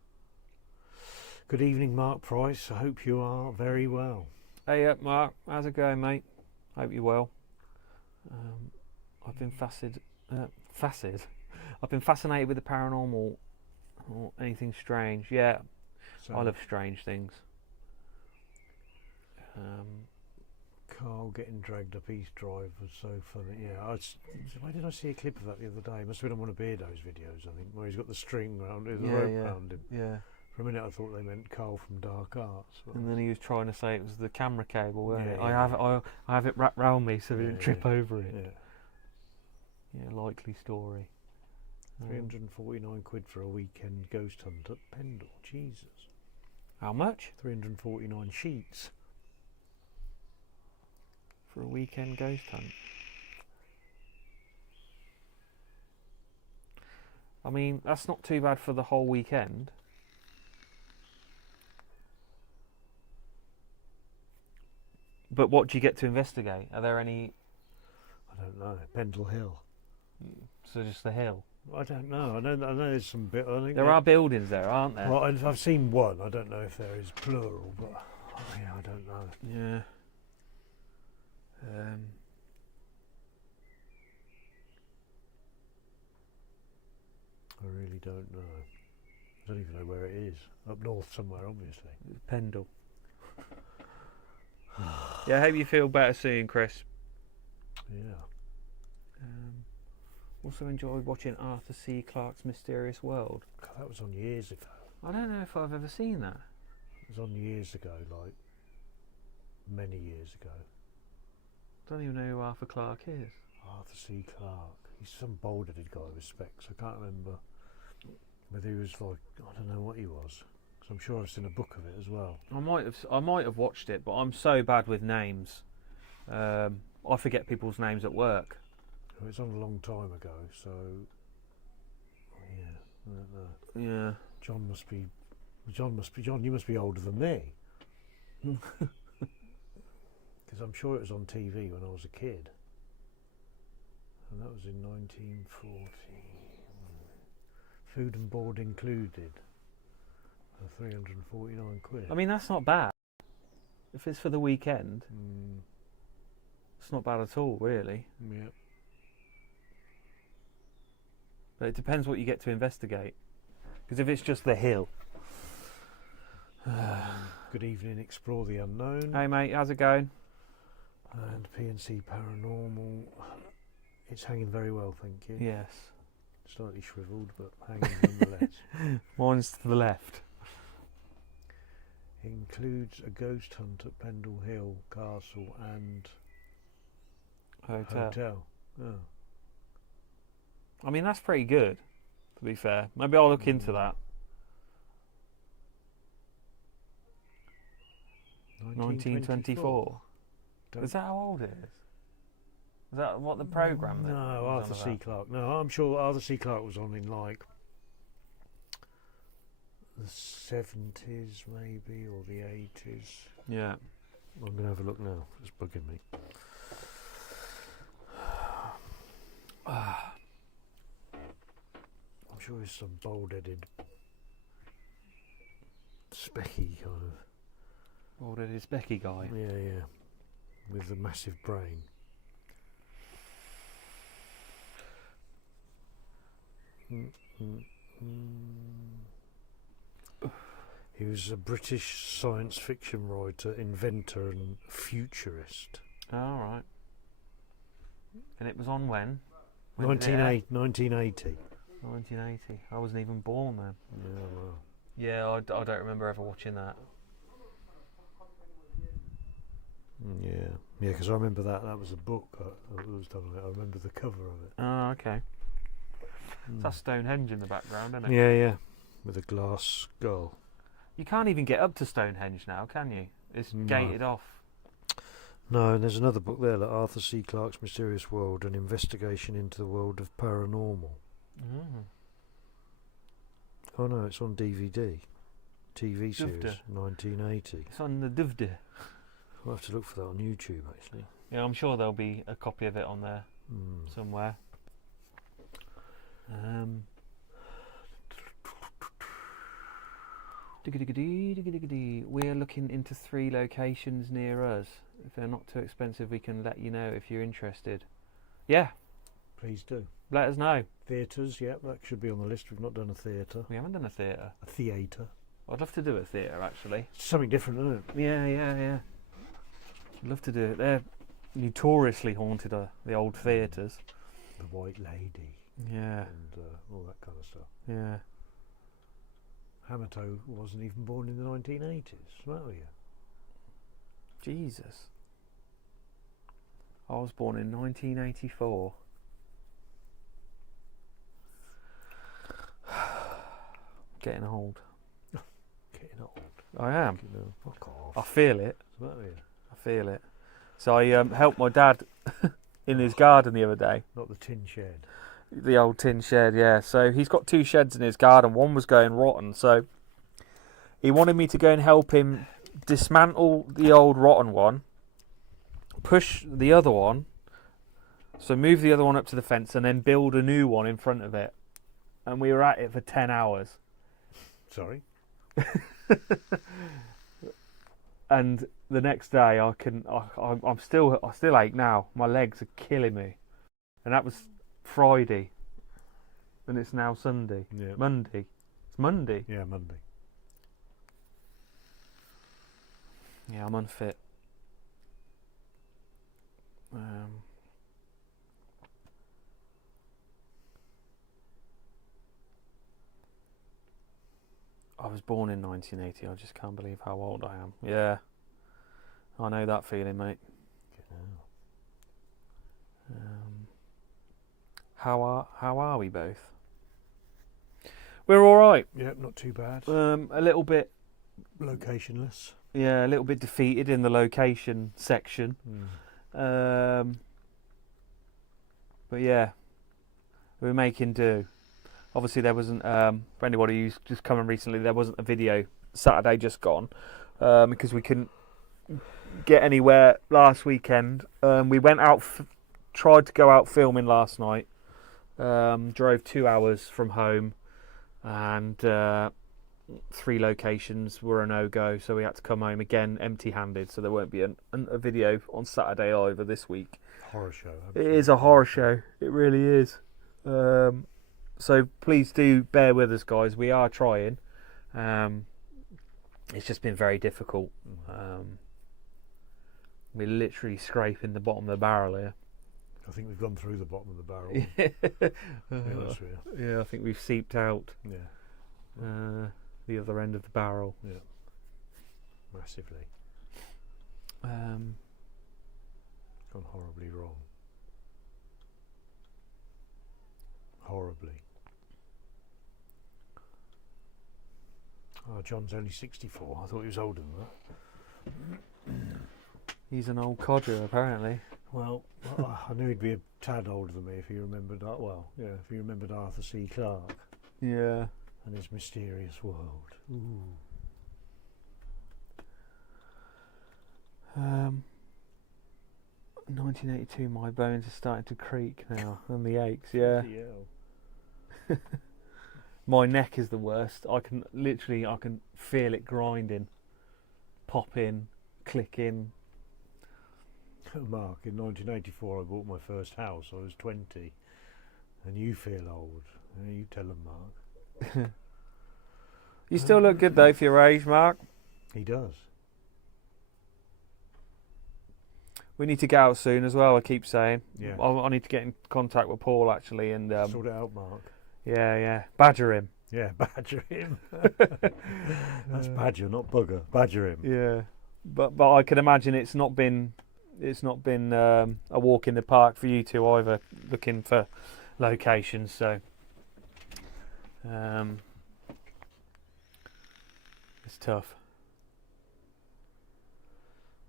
Good evening, Mark Price. I hope you are very well. Hey, Mark, how's it going, mate? Hope you're well. I've been I've been fascinated with the paranormal or anything strange. Yeah, So, I love strange things. Carl getting dragged up East Drive was so funny. Yeah, where did I see a clip of that the other day? It must have been on one of Beardo's videos, I think, where he's got the string round, the rope round him. Yeah. For a minute, I thought they meant Carl from Dark Arts. But And then he was trying to say it was the camera cable, wasn't it? Yeah, I have it wrapped round me so I Yeah, didn't trip yeah, over it. yeah, Yeah, likely story. 349 quid for a weekend ghost hunt at Pendle. Jesus. How much 349 sheets. for a weekend ghost hunt? I mean, that's not too bad for the whole weekend. But what do you get to investigate? Are there any? I don't know. Pendle Hill. So just the hill. I don't know. I know there's some bit. I think There are buildings there, aren't there? Well, I've seen one. I don't know if there is plural, but yeah, I don't know. Yeah. I really don't know. I don't even know where it is. Up north somewhere, obviously. Pendle. Yeah, I hope you feel better soon, Chris. Yeah. Also enjoyed watching Arthur C. Clarke's Mysterious World. God, that was on years ago. I don't know if I've ever seen that. It was on years ago, like many years ago. I don't even know who Arthur Clarke is. Arthur C. Clarke. He's some bald-headed guy with specs. I can't remember whether he was like, I don't know what he was. Because I'm sure I've seen a book of it as well. I might have watched it, but I'm so bad with names. I forget people's names at work. It was on a long time ago, so yeah, I don't know. Yeah. John, you must be older than me. Because I'm sure it was on TV when I was a kid. And that was in 1940. Food and board included. For 349 quid. I mean, that's not bad. If it's for the weekend, it's not bad at all, really. Yeah. But it depends what you get to investigate. Because if it's just the hill. Good evening, Explore the Unknown. Hey mate, how's it going? And PNC Paranormal. It's hanging very well, thank you. Yes. Slightly shriveled, but hanging nonetheless. Mine's to the left. It includes a ghost hunt at Pendle Hill Castle and Hotel. Oh. I mean, that's pretty good, to be fair. Maybe I'll look into that. 1924. Is that how old it is? Is that what the programme that No, was Arthur on C. about? Clarke. No, I'm sure Arthur C. Clarke was on in like the 70s maybe, or the 80s. Yeah. I'm going to have a look now. It's bugging me. I'm sure it's some bald-headed, specky kind of. What did his Becky guy? Yeah. With a massive brain. He was a British science fiction writer, inventor, and futurist. All right. And it was on when? When did it air? 1980. 1980. I wasn't even born then. Yeah, well. Yeah, I don't remember ever watching that. Yeah, because I remember that was a book that was done on it. I remember the cover of it. Oh, okay. That's Stonehenge in the background, isn't it? Yeah, with a glass skull. You can't even get up to Stonehenge now, can you? It's gated off. No, and there's another book there, like Arthur C. Clarke's Mysterious World, an investigation into the world of paranormal. Oh no, it's on DVD. TV series, Duvda. 1980. It's on the Duvda. I'll have to look for that on YouTube, actually. Yeah, I'm sure there'll be a copy of it on there somewhere. We're looking into 3 locations near us. If they're not too expensive, we can let you know if you're interested. Yeah, Please do. let us know. Theatres, yeah, that should be on the list. We've not done a theatre. We haven't done a theatre. A theatre. I'd love to do a theatre, actually. It's something different, isn't it? Yeah. I'd love to do it. They're notoriously haunted, the old theatres. The White Lady. Yeah. And all that kind of stuff. Yeah. Hamato wasn't even born in the 1980s, were you? Jesus. I was born in 1984. Getting old. Getting old. I am. Fuck off. I feel it. Were you? I feel it. So I helped my dad in his garden the other day. Not the tin shed. The old tin shed, yeah. So he's got 2 sheds in his garden. One was going rotten. So he wanted me to go and help him dismantle the old rotten one, push the other one, so move the other one up to the fence, and then build a new one in front of it. And we were at it for 10 hours. Sorry? And the next day, I still ache now. My legs are killing me. And that was Friday, and it's now Sunday. Yeah. Monday. It's Monday. Yeah, Monday. Yeah, I'm unfit. I was born in 1980. I just can't believe how old I am. Yeah, I know that feeling, mate. How are we both? We're all right. Yep, not too bad. A little bit Locationless. Yeah, a little bit defeated in the location section. But yeah, we're making do. Obviously, there wasn't, for anybody who's just come in recently, there wasn't a video Saturday just gone because we couldn't get anywhere last weekend. We went out, tried to go out filming last night, drove 2 hours from home, and 3 locations were a no-go, so we had to come home again empty-handed, so there won't be a video on Saturday either this week. Horror show. It is a horror show, it really is. So please do bear with us, guys. We are trying. It's just been very difficult. We're literally scraping the bottom of the barrel here. I think we've gone through the bottom of the barrel. Yeah, I think we've seeped out Yeah. the other end of the barrel. Yeah. Massively. Um, Gone horribly wrong. Horribly. Oh, John's only 64. I thought he was older than that. He's an old codger, apparently. Well, I knew he'd be a tad older than me if he remembered. If he remembered Arthur C. Clarke Yeah. and his mysterious world. Ooh. 1982. My bones are starting to creak now, and the aches. Yeah. My neck is the worst. I can feel it grinding, popping, clicking. Mark, in 1984 I bought my first house. I was 20, and you feel old. You tell him, Mark. You still look good though for your age, Mark. He does. We need to get out soon as well. I keep saying. Yeah. I need to get in contact with Paul actually, and Sort it out, Mark. yeah, badger him. Yeah, badger him. That's badger, not bugger. Badger him. Yeah, but I can imagine it's not been a walk in the park for you two either, looking for locations. So it's tough.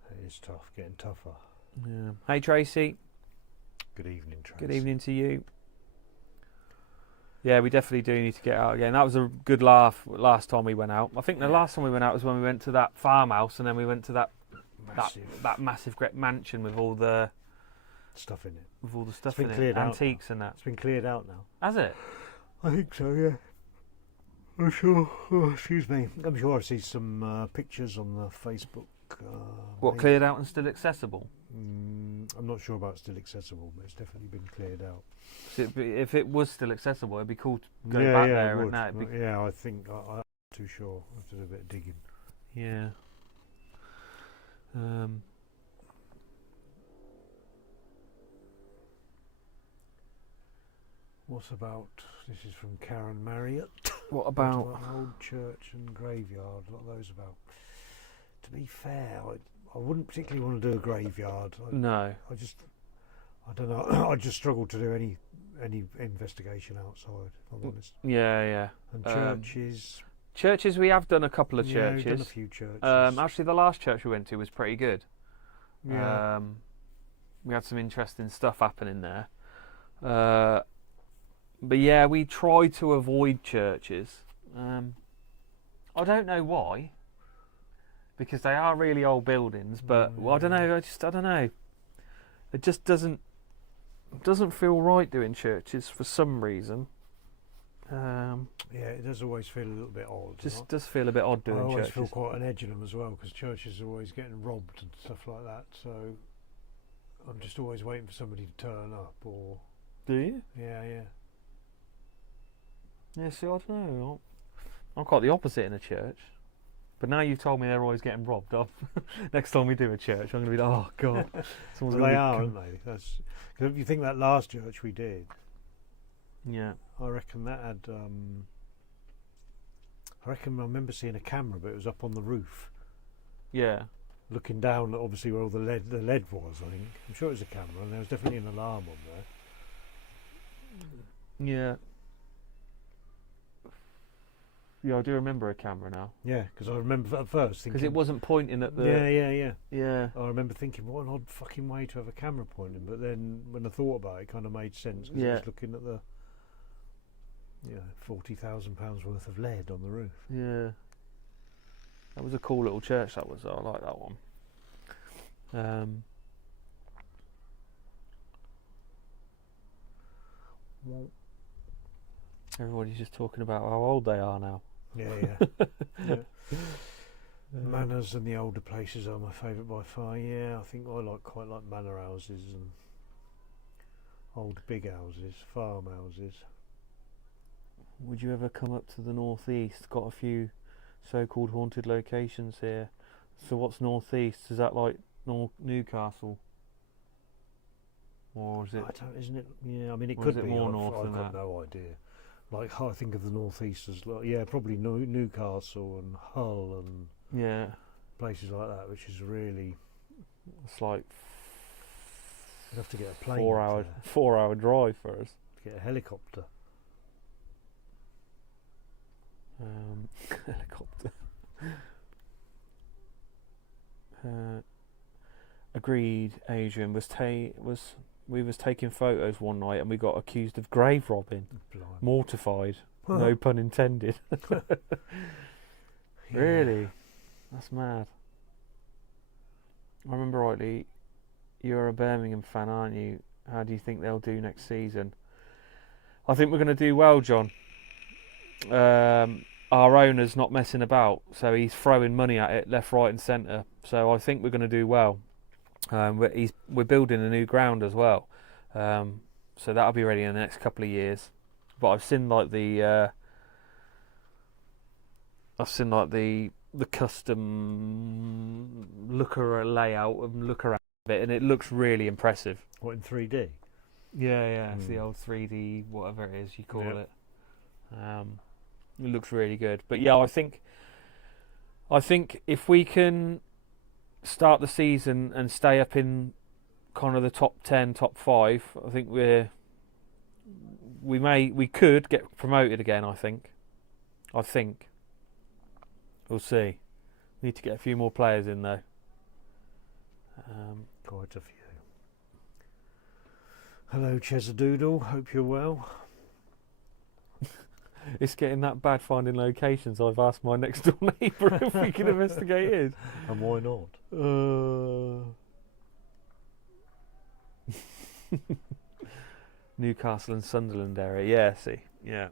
It is tough, getting tougher. Yeah. Hey Tracy. Good evening, Tracy. Good evening to you. Yeah, we definitely do need to get out again. That was a good laugh last time we went out. I think the last time we went out was when we went to that farmhouse, and then we went to that massive great mansion with all the stuff in it. With all the stuff been in it, cleared out antiques and that. It's been cleared out now. Has it? I think so, yeah. I'm sure. Oh, excuse me. I'm sure I see some pictures on the Facebook. What, page. cleared out and still accessible? I'm not sure about still accessible, but it's definitely been cleared out. So if it was still accessible, it'd be cool to go yeah, back yeah, there. it would. And that, it'd be, Yeah, I think I'm not too sure. I have to do a bit of digging. yeah. What's about? This is from Karen Marriott. What What about? an old church and graveyard? What are those about? To be fair, I wouldn't particularly want to do a graveyard. No. I don't know. I just struggle to do any investigation outside, if I'm honest. Yeah. And churches. Churches, we have done a couple of Yeah, we've churches. done a few churches. Actually, the last church we went to was pretty good. Yeah. We had some interesting stuff happening there. But yeah, we try to avoid churches. I don't know why, because they are really old buildings. But I don't know. I don't know. It just doesn't feel right doing churches for some reason. Yeah, it does always feel a little bit odd. Just does feel a bit odd doing I always churches. feel quite an edge in them as well, because churches are always getting robbed and stuff like that. So I'm just always waiting for somebody to turn up. Or Do you? yeah. Yeah, see, I don't know. I'm quite the opposite in a church. But now you've told me they're always getting robbed off. Next time we do a church, I'm going to be like, oh, God. Well, they are, aren't they? That's, cause if you think that last church we did, Yeah. I reckon that had... I remember seeing a camera, but it was up on the roof, Yeah. looking down, obviously, where all the lead was, I think. I'm sure it was a camera, and there was definitely an alarm on there. Yeah. Yeah, I do remember a camera now. Yeah, because I remember at first thinking... Because it wasn't pointing at the... Yeah. I remember thinking, what an odd fucking way to have a camera pointing. But then when I thought about it, it kind of made sense. Because it was looking at the £40,000 worth of lead on the roof. Yeah. That was a cool little church, that was. I like that one. Everybody's just talking about how old they are now. Yeah. Manors and the older places are my favourite by far. Yeah, I think I quite like manor houses and old big houses, farmhouses. Would you ever come up to the northeast? Got a few so-called haunted locations here. So what's northeast? Is that like Newcastle? Or is it? Isn't it? Yeah, I mean it Or could is it be. more I've north than got that? no idea. Like I think of the northeast as probably Newcastle and Hull and Yeah. places like that, which is really It's like you'd have to get a plane. 4 hour drive for us. Get a helicopter. Helicopter. Agreed. Adrian we was taking photos one night and we got accused of grave robbing. Blimey. Mortified. No pun intended. Really? That's mad. I remember rightly, you're a Birmingham fan, aren't you? How do you think they'll do next season? I think we're going to do well, John. Our owner's not messing about, so he's throwing money at it left, right and centre. So I think we're going to do well. We're building a new ground as well. So that'll be ready in the next couple of years. but I've seen like the custom looker layout and look around it, and it looks really impressive. What, in 3D? Yeah, it's the old 3D whatever it is you call it. It looks really good. But yeah, I think if we can start the season and stay up in kind of the top 10, top 5, I think we could get promoted again. I think we'll see. Need to get a few more players in though. Quite a few. Hello, Chesadoodle. Hope you're well. It's getting that bad finding locations. I've asked my next door neighbour if we can investigate it. And why not? Newcastle and Sunderland area. Yeah, see. Yeah.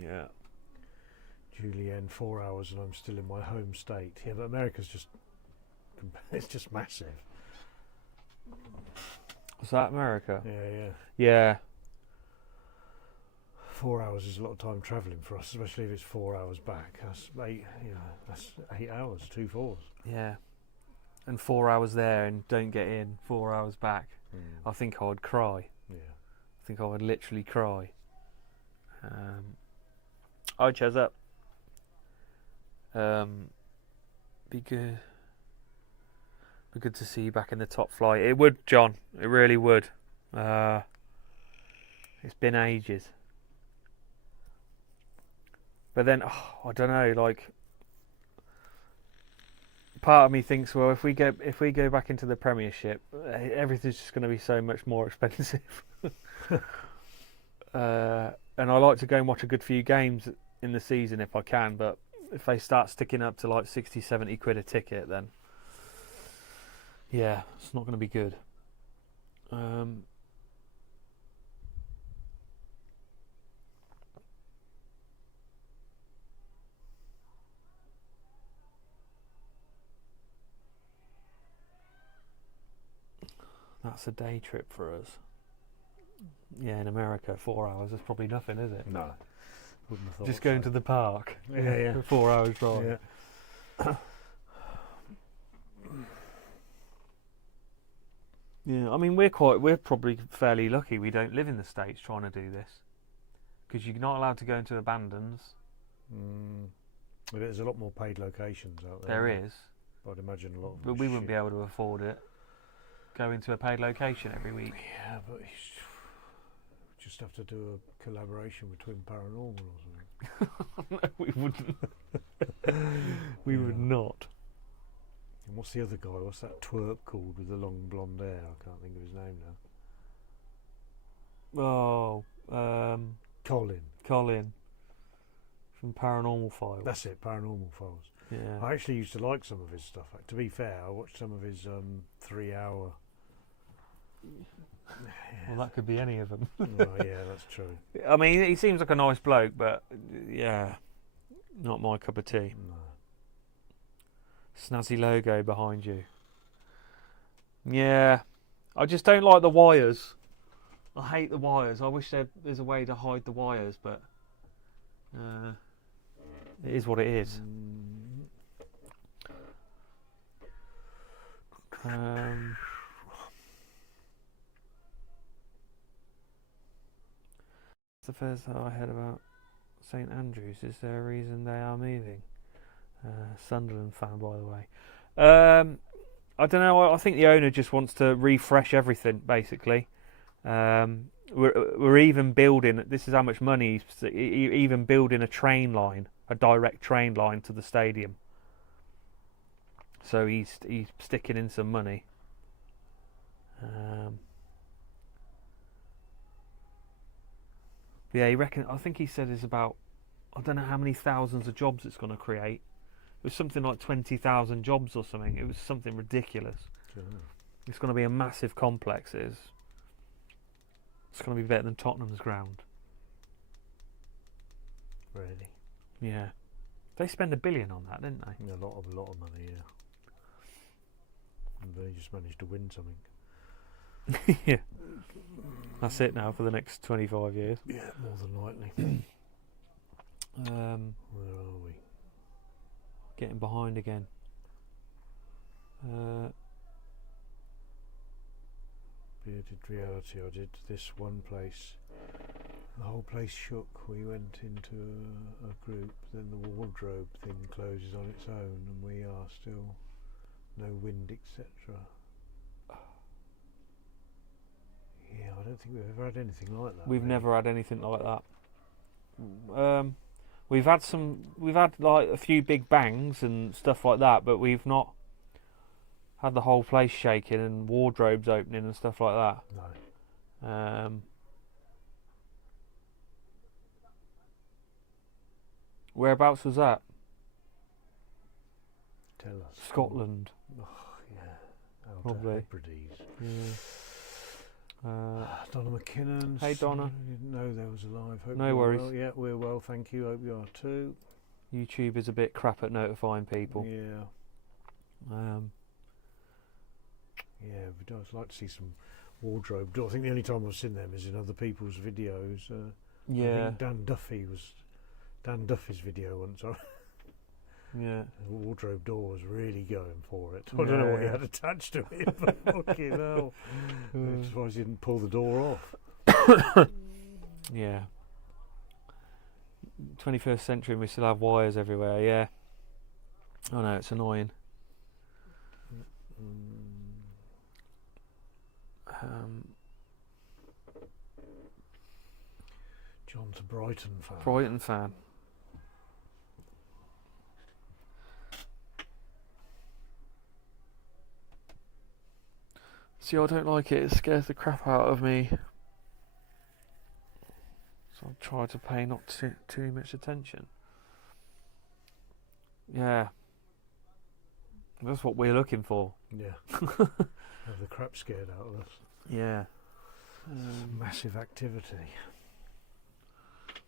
Yeah. Julienne, 4 hours and I'm still in my home state. Yeah, but America's it's just massive. Was that America? Yeah. Yeah. 4 hours is a lot of time travelling for us, especially if it's 4 hours back. That's 8 hours, 2 fours. Yeah. And 4 hours there and don't get in, 4 hours back. I think I would cry. Yeah. I think I would literally cry. Hi, Chaz up. Be good. Be good to see you back in the top flight. It would, John. It really would. It's been ages. But then, I don't know. Like, part of me thinks, well, if we go back into the Premiership, everything's just going to be so much more expensive. And I like to go and watch a good few games in the season if I can, but if they start sticking up to like 60, 70 quid a ticket, then yeah, it's not going to be good. That's a day trip for us. Yeah, in America, 4 hours is probably nothing, is it? No. Wouldn't have thought Just going so. to the park. Yeah. 4 hours drive. Yeah. Yeah, I mean we're probably fairly lucky we don't live in the States trying to do this, because you're not allowed to go into abandons. Well, there's a lot more paid locations out there. There is, I'd imagine a lot of them. but we wouldn't be able to afford it. Go into a paid location every week. Yeah, but we just have to do a collaboration with Twin Paranormal or something. No, we wouldn't. We would not. And what's the other guy? What's that twerp called with the long blonde hair? I can't think of his name now. Oh, Colin from Paranormal Files. That's it, Paranormal Files. Yeah. I actually used to like some of his stuff. To be fair, I watched some of his 3-hour. Well, that could be any of them. Oh, yeah, that's true. I mean, he seems like a nice bloke, but yeah, not my cup of tea. No. Snazzy logo behind you. Yeah, I just don't like the wires. I hate the wires. I wish there's a way to hide the wires, but it is what it is. It's the first that I heard about St Andrews. Is there a reason they are moving? Sunderland fan, by the way. I don't know. I think the owner just wants to refresh everything, basically. We're even building. This is how much money he's even building a train line, a direct train line to the stadium. So he's sticking in some money. Yeah, I think he said it's about, I don't know how many thousands of jobs it's going to create. It was something like 20,000 jobs or something. It was something ridiculous. Sure. It's going to be a massive complex. It's going to be better than Tottenham's ground. Really? Yeah. They spend $1 billion on that, didn't they? A lot of money, yeah. And they just managed to win something. Yeah. That's it now for the next 25 years. Yeah, more than likely. Where are we? Getting behind again. Bearded reality. I did this one place. The whole place shook. We went into a group. Then the wardrobe thing closes on its own, and we are still no wind, etc. Yeah, I don't think we've ever had anything like that. We've really. never had anything like that. We've had like a few big bangs and stuff like that, but we've not had the whole place shaking and wardrobes opening and stuff like that. No. Whereabouts was that? Tell us. Scotland. Oh, yeah. Outer Probably. Hebrides. Yeah. Donna McKinnon. Hey, Donna. I didn't know there was alive. Hope No you're worries. Well. Yeah, we're well, thank you. Hope you are too. YouTube is a bit crap at notifying people. Yeah. Yeah, but I'd like to see some wardrobe. I think the only time I've seen them is in other people's videos. I Yeah. think Dan Duffy's video once. Yeah. The wardrobe door was really going for it. I don't know what he had attached to it, but fucking hell. I'm surprised he didn't pull the door off. Yeah. 21st century and we still have wires everywhere, yeah. Oh no, it's annoying. John's a Brighton fan. Brighton fan. See, I don't like it. It scares the crap out of me. So I'll try to pay not too much attention. Yeah. That's what we're looking for. Yeah. Have the crap scared out of us. Yeah. Massive activity.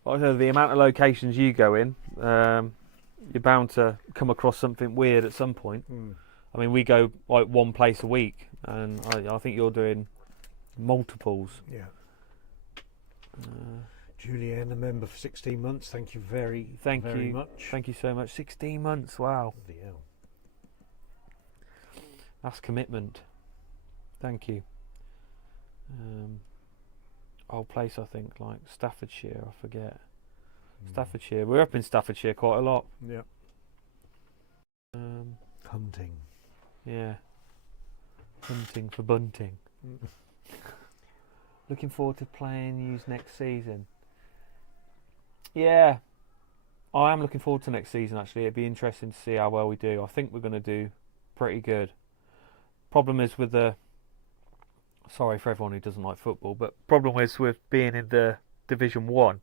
Like I said, the amount of locations you go in, you're bound to come across something weird at some point. I mean, we go like one place a week, and I think you're doing multiples. Yeah. Julianne, a member for 16 months. Thank you very much. Thank you so much. 16 months, wow. Bloody hell. That's commitment. Thank you. Old place, I think, like Staffordshire, I forget. Staffordshire. We're up in Staffordshire quite a lot. Yeah. Hunting. Yeah. Hunting for bunting. Looking forward to playing yous next season. Yeah. I am looking forward to next season, actually. It'd be interesting to see how well we do. I think we're going to do pretty good. Problem is with the... Sorry for everyone who doesn't like football, but problem is with being in the Division 1,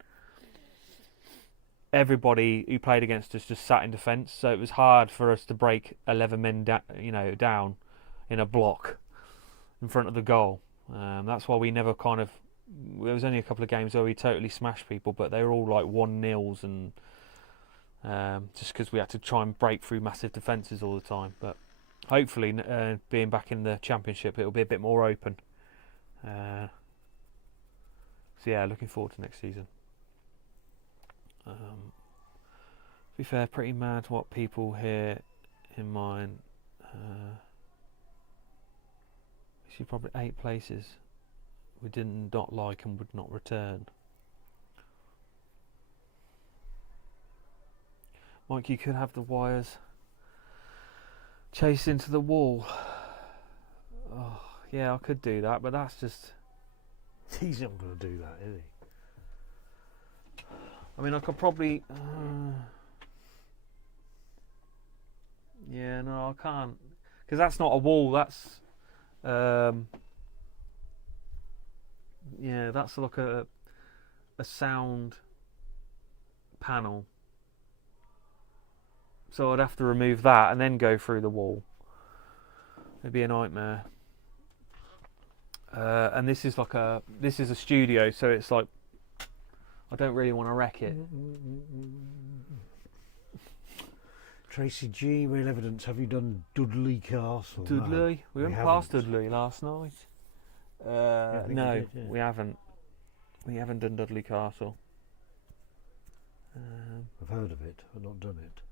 everybody who played against us just sat in defence, so it was hard for us to break 11 men down in a block in front of the goal. That's why we never kind of... There was only a couple of games where we totally smashed people, but they were all like 1-0s, and just because we had to try and break through massive defences all the time. But hopefully, being back in the Championship, it'll be a bit more open. So yeah, looking forward to next season. To be fair, pretty mad what people here in mine. See, probably 8 places we did not like and would not return. Mike, you could have the wires chase into the wall. Oh, yeah, I could do that, but that's just... He's not going to do that, is he? I mean, I could probably... yeah, no, I can't. Because that's not a wall, that's... yeah, that's like a sound panel. So I'd have to remove that and then go through the wall. It'd be a nightmare. And this is a studio, so it's like I don't really want to wreck it. Tracy G, real evidence. Have you done Dudley Castle? Dudley, No, we went haven't. past Dudley last night. I think we No, did, yeah. we haven't. We haven't done Dudley Castle. I've heard of it, but not done it.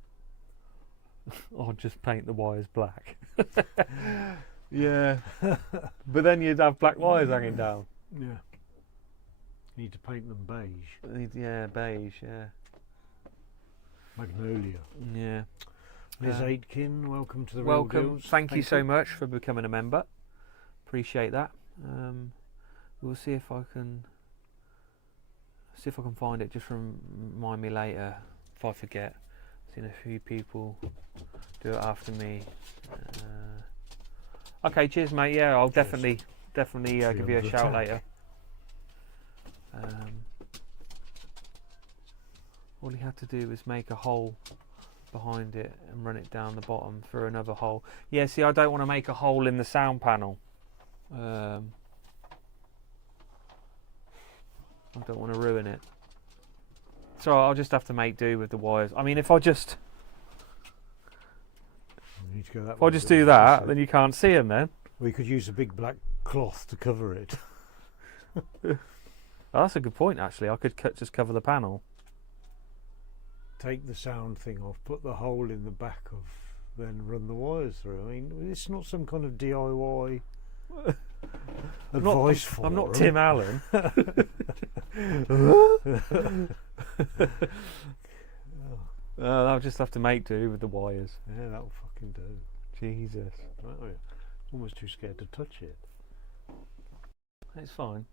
Or just paint the wires black. Yeah. But then you'd have black wires hanging down. Yeah. Need to paint them beige. Yeah, beige, yeah. Magnolia. Yeah. Liz Aitken, welcome to the Welcome. Real Deals. Thank you so much for becoming a member. Appreciate that. We'll see if I can find it. Just remind me later if I forget. Seen a few people do it after me. Okay, cheers, mate. Yeah, I'll definitely give you a shout later. All he had to do was make a hole behind it and run it down the bottom through another hole. Yeah, see, I don't want to make a hole in the sound panel. I don't want to ruin it. So I'll just have to make do with the wires. I mean, if I just do that, then you can't see them then. We could use a big black cloth to cover it. Oh, that's a good point, actually. I could just cover the panel. Take the sound thing off, put the hole in the back of, then run the wires through. I mean, it's not some kind of DIY advice for I'm not Tim Allen. I'll just have to make do with the wires. Yeah, that'll fucking do. Jesus. Right, almost too scared to touch it. It's fine.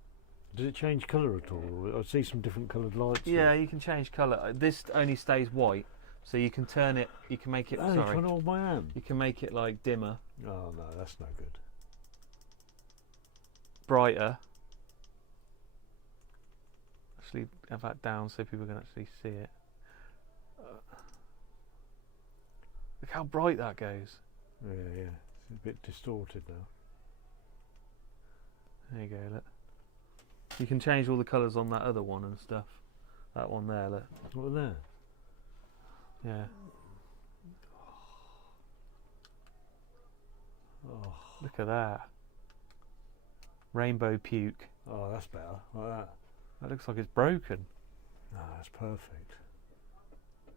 Does it change colour at all? I see some different coloured lights. Yeah, you can change colour. This only stays white, so you can turn it. You can make it. Oh, you can't hold my hand. You can make it like dimmer, Oh no, that's no good. brighter. Actually, have that down so people can actually see it. Look how bright that goes. Yeah, yeah. It's a bit distorted now. There you go. Look. You can change all the colours on that other one and stuff. That one there, look. What there? Yeah. Oh, Look at that. Rainbow puke. oh, that's better. Like that. That looks like it's broken. No, that's perfect.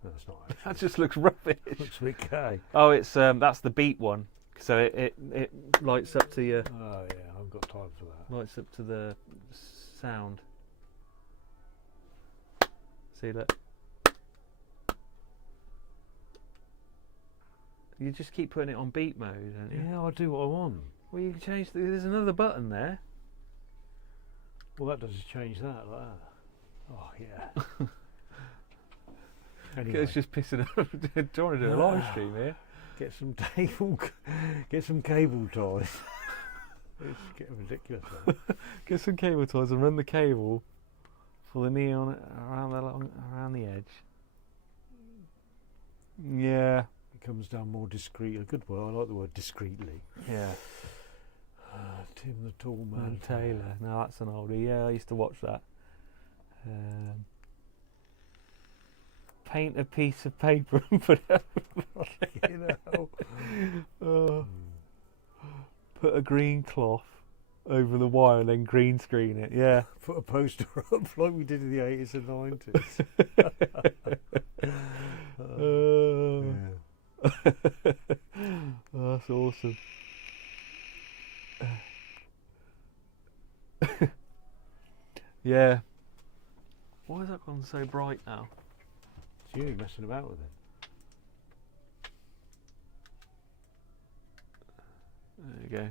No, it's not. Actually. That just looks rubbish. Looks a bit gay. Oh, it's that's the beat one. So it lights up to your Oh yeah, I've got time for that. lights up to the sound. See that? You just keep putting it on beat mode, don't you? Yeah, I do what I want. Well, you can change. There's another button there. Well, that does change that like that. Oh yeah. Anyway, It's just pissing up. Do you want to do a live stream here? get some cable ties. It's getting ridiculous. Now. Get some cable ties and run the cable for the neon around the edge. Yeah. It comes down more discreet. A good word. I like the word discreetly. Yeah. Tim the Tall Man Man Taylor. No, that's an oldie. Yeah, I used to watch that. Paint a piece of paper and put it You know. put a green cloth over the wire and then green screen it. Yeah. Put a poster up like we did in the 80s and 90s. Oh, that's awesome. Yeah. Why has that gone so bright now? It's you messing about with it. There you go.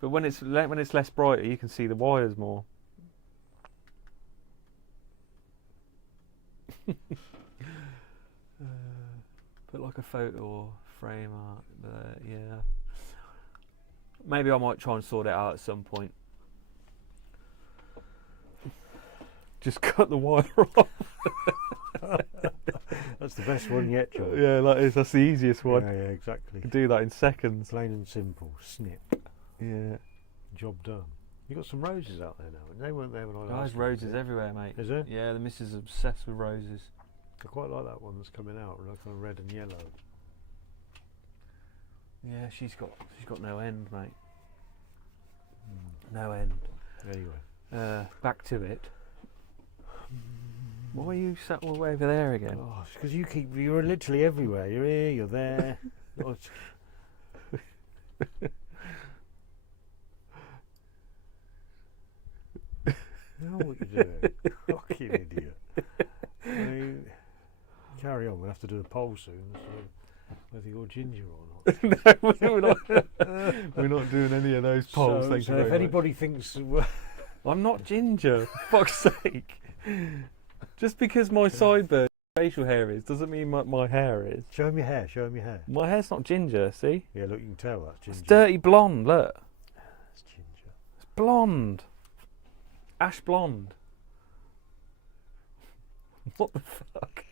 But when it's less brighter, you can see the wires more. Put like a photo or frame art, but yeah. Maybe I might try and sort it out at some point. Just cut the wire off. That's the best one yet, John. Yeah, that's the easiest one. Yeah, exactly. You can do that in seconds. Plain and simple. Snip. Yeah. Job done. You got some roses out there now. They weren't there when I last. Guys, roses everywhere, mate. Is there? Yeah, the missus is obsessed with roses. I quite like that one that's coming out, like kind of red and yellow. Yeah, she's got no end, mate. no end. Anyway. Back to it. Why are you sat all the way over there again? Oh, it's because you're literally everywhere. You're here, you're there. Oh, you know what you're doing. Fucking idiot. I mean, carry on. We'll have to do a poll soon as to whether you're ginger or not. No, we're not doing any of those polls. Thank you if very much. anybody thinks I'm not ginger, for fuck's sake. Just because my sideburn facial hair is doesn't mean my hair is. show him your hair, show him your hair. My hair's not ginger, see? Yeah, look, you can tell that's ginger. It's dirty blonde, look. That's ginger. It's blonde. Ash blonde. What the fuck?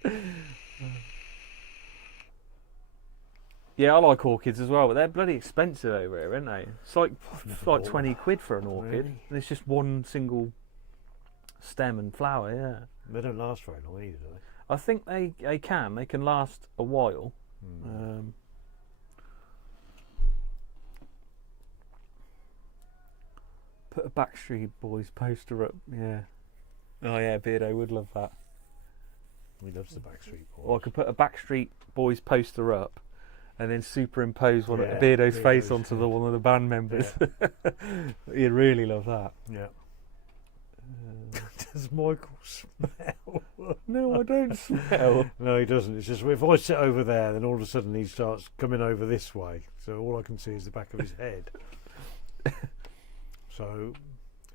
Yeah, I like orchids as well, but they're bloody expensive over here, aren't they? It's like Never like bought 20 quid for an orchid. Really? And it's just one single stem and flower, yeah. They don't last very long either, do they? I think they can last a while. Put a Backstreet Boys poster up, yeah. Oh yeah, Beardo would love that. He loves the Backstreet Boys. Or I could put a Backstreet Boys poster up and then superimpose one of Yeah, Beardo's face Beardo's, onto yeah. one of the band members. He'd really love that. Yeah. Does Michael smell? No, I don't smell. No, he doesn't. It's just if I sit over there, then all of a sudden he starts coming over this way. So all I can see is the back of his head. So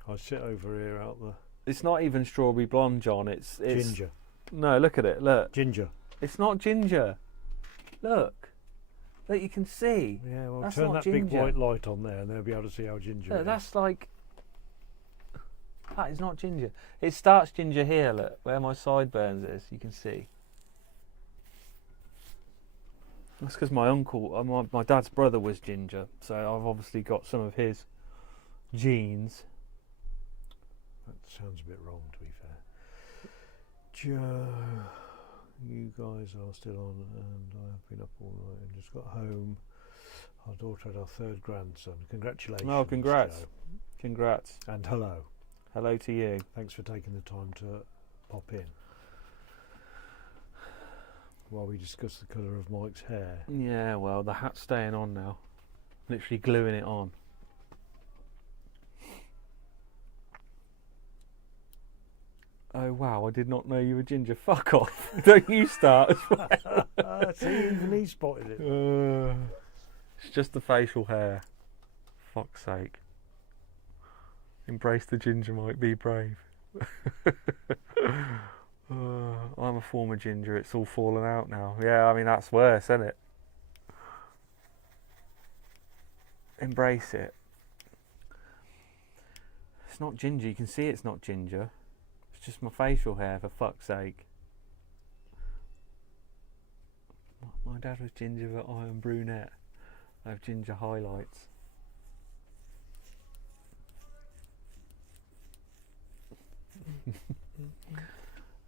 I sit over here out the It's not even strawberry blonde, John. It's ginger. No, look at it. Look. Ginger. It's not ginger. Look. That you can see. Yeah, well, That's turn not that big ginger. white light on there and they'll be able to see how ginger it Look, is. that's like... That is not ginger. It starts ginger here, look. Where my sideburns is, you can see. That's because my uncle, my dad's brother was ginger. So I've obviously got some of his genes. That sounds a bit wrong, to be fair. Joe, you guys are still on, and I have been up all night and just got home. Our daughter had our third grandson. Congratulations. Oh, congrats. Joe. Congrats. And hello. Hello to you. Thanks for taking the time to pop in while we discuss the colour of Mike's hair. Yeah, well, the hat's staying on now. Literally gluing it on. Oh wow, I did not know you were ginger. Fuck off. Don't you start as well. See, even he spotted it. It's just the facial hair. Fuck's sake. Embrace the ginger, Mike. Be brave. I'm a former ginger. It's all fallen out now. Yeah, I mean, that's worse, isn't it? Embrace it. It's not ginger. You can see it's not ginger. It's just my facial hair, for fuck's sake. My dad was ginger, but I am brunette. I have ginger highlights.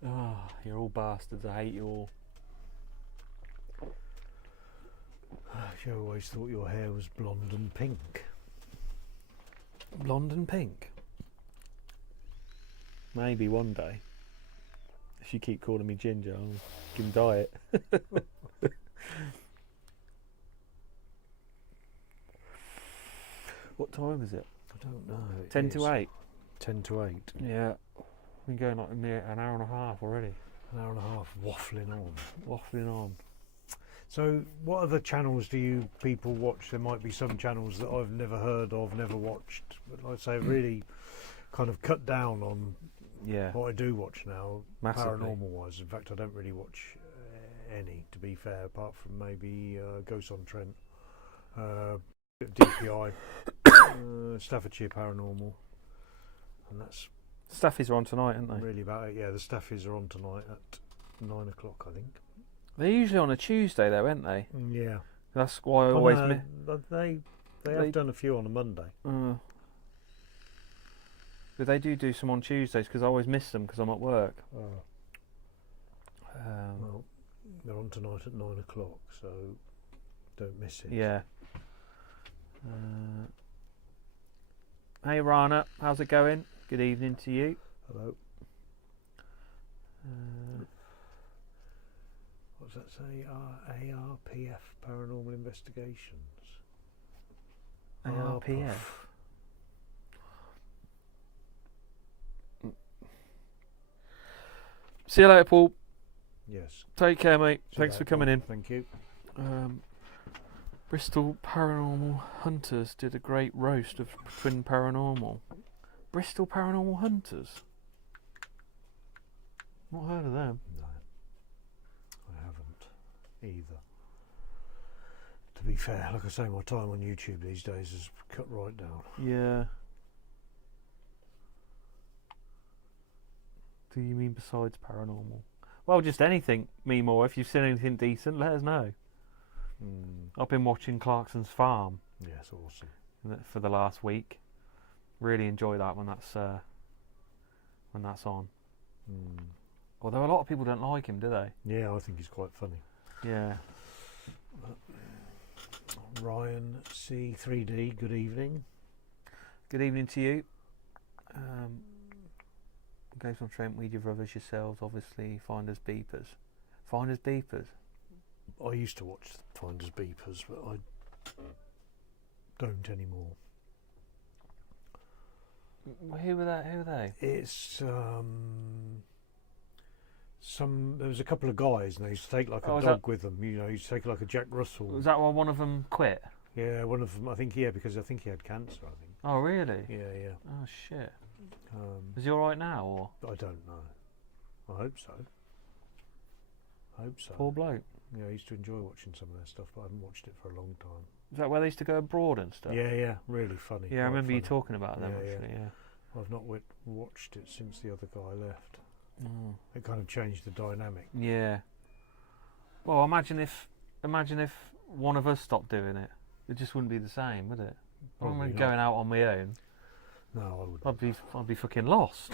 Oh, you're all bastards. I hate you all. You always thought your hair was blonde and pink. Blonde and pink. Maybe one day. If you keep calling me ginger, I can dye it. What time is it? I don't know. 10 to 8. 10 to 8. Yeah. We've been going like near an hour and a half already. An hour and a half waffling on. Waffling on. So, what other channels do you people watch? There might be some channels that I've never heard of, never watched. But like I say, really kind of cut down on Yeah. what I do watch now, Massively. paranormal wise. In fact, I don't really watch any, to be fair, apart from maybe Ghosts on Trent, DPI, Staffordshire Paranormal, and that's Staffies are on tonight, aren't they? really about it. Yeah, the Staffies are on tonight at 9 o'clock, I think. They're usually on a Tuesday though, aren't they? Yeah. That's why I always miss. But they They- have done a few on a Monday. But they do some on Tuesdays because I always miss them because I'm at work. Well, they're on tonight at 9 o'clock, so don't miss it. Yeah. Hey Rana, how's it going? Good evening to you. Hello. What's that say? ARPF Paranormal Investigations. ARPF. See you later, Paul. Yes. Take care, mate. See you Thanks for later, coming Paul. in. Thank you. Bristol Paranormal Hunters did a great roast of Twin Paranormal. Bristol Paranormal Hunters? Not heard of them. No, I haven't either. To be fair, like I say, my time on YouTube these days is cut right down. Yeah. Do you mean besides paranormal? Well, just anything, me more. If you've seen anything decent, let us know. I've been watching Clarkson's Farm. Yes, awesome. For the last week. Really enjoy that when that's on. Although a lot of people don't like him, do they? Yeah, I think he's quite funny. Yeah. Ryan C3D, good evening. Good evening to you. Games on Trent, weed your brothers yourselves, obviously. Finders Beepers. Finders Beepers? I used to watch Finders Beepers, but I don't anymore. Who were they? It's there was a couple of guys, and they used to take like a dog with them. You know, you used to take like a Jack Russell. Was that why one of them quit? Yeah, one of them. I think because I think he had cancer. I think. Oh really? Yeah. Oh shit. Is he all right now, or? I don't know. I hope so. Poor bloke. Yeah, I used to enjoy watching some of their stuff, but I haven't watched it for a long time. Is that where they used to go abroad and stuff? Yeah, really funny. Yeah, I remember you talking about them Yeah, actually. Yeah. I've not watched it since the other guy left. Oh. It kind of changed the dynamic. Yeah. Well, imagine if one of us stopped doing it. It just wouldn't be the same, would it? I'm Probably going not. out on my own. No, I wouldn't. I'd be fucking lost.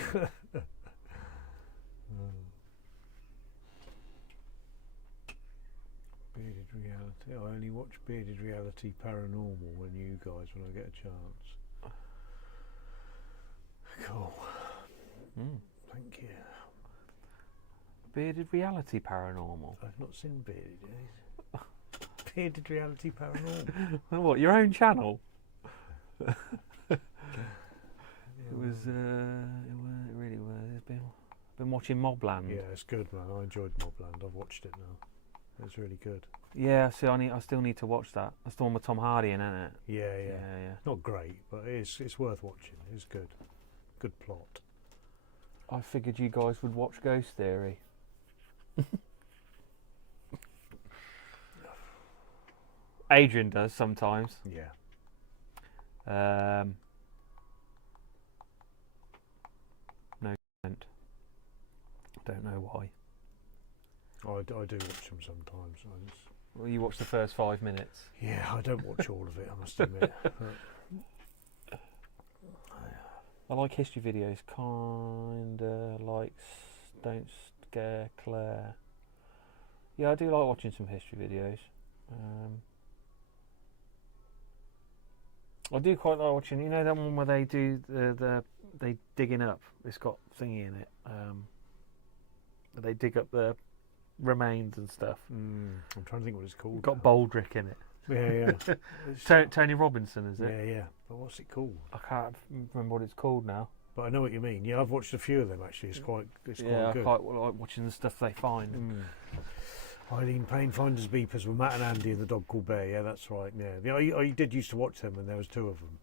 Bearded Reality. I only watch Bearded Reality Paranormal when I get a chance. Cool. Thank you. Bearded Reality Paranormal. I've not seen Bearded yet. Bearded Reality Paranormal. What, your own channel? Yeah, It really was. It's been watching Mobland. yeah, it's good, man. I enjoyed Mobland. I've watched it now. It's really good. Yeah, see, I still need to watch that. That's the one with Tom Hardy in, isn't it? Yeah. Not great, but it's worth watching. It's good. Good plot. I figured you guys would watch Ghost Theory. Adrian does sometimes. Yeah. No comment. Don't know why. I do watch them sometimes. Well, you watch the first 5 minutes. Yeah, I don't watch all of it, I must admit. I like history videos, kinda like Don't Scare Claire. Yeah, I do like watching some history videos. I do quite like watching, you know, that one where they do they digging up. It's got thingy in it. They dig up the remains and stuff. I'm trying to think what it's called. Got Baldrick in it. Yeah. Tony Robinson, is it? Yeah. But what's it called? I can't remember what it's called now. But I know what you mean. Yeah, I've watched a few of them actually. It's quite good. I quite like watching the stuff they find. Eileen Payne, Finders Beepers with Matt and Andy and the dog called Bear. Yeah, that's right. Yeah, I did used to watch them, and there was two of them.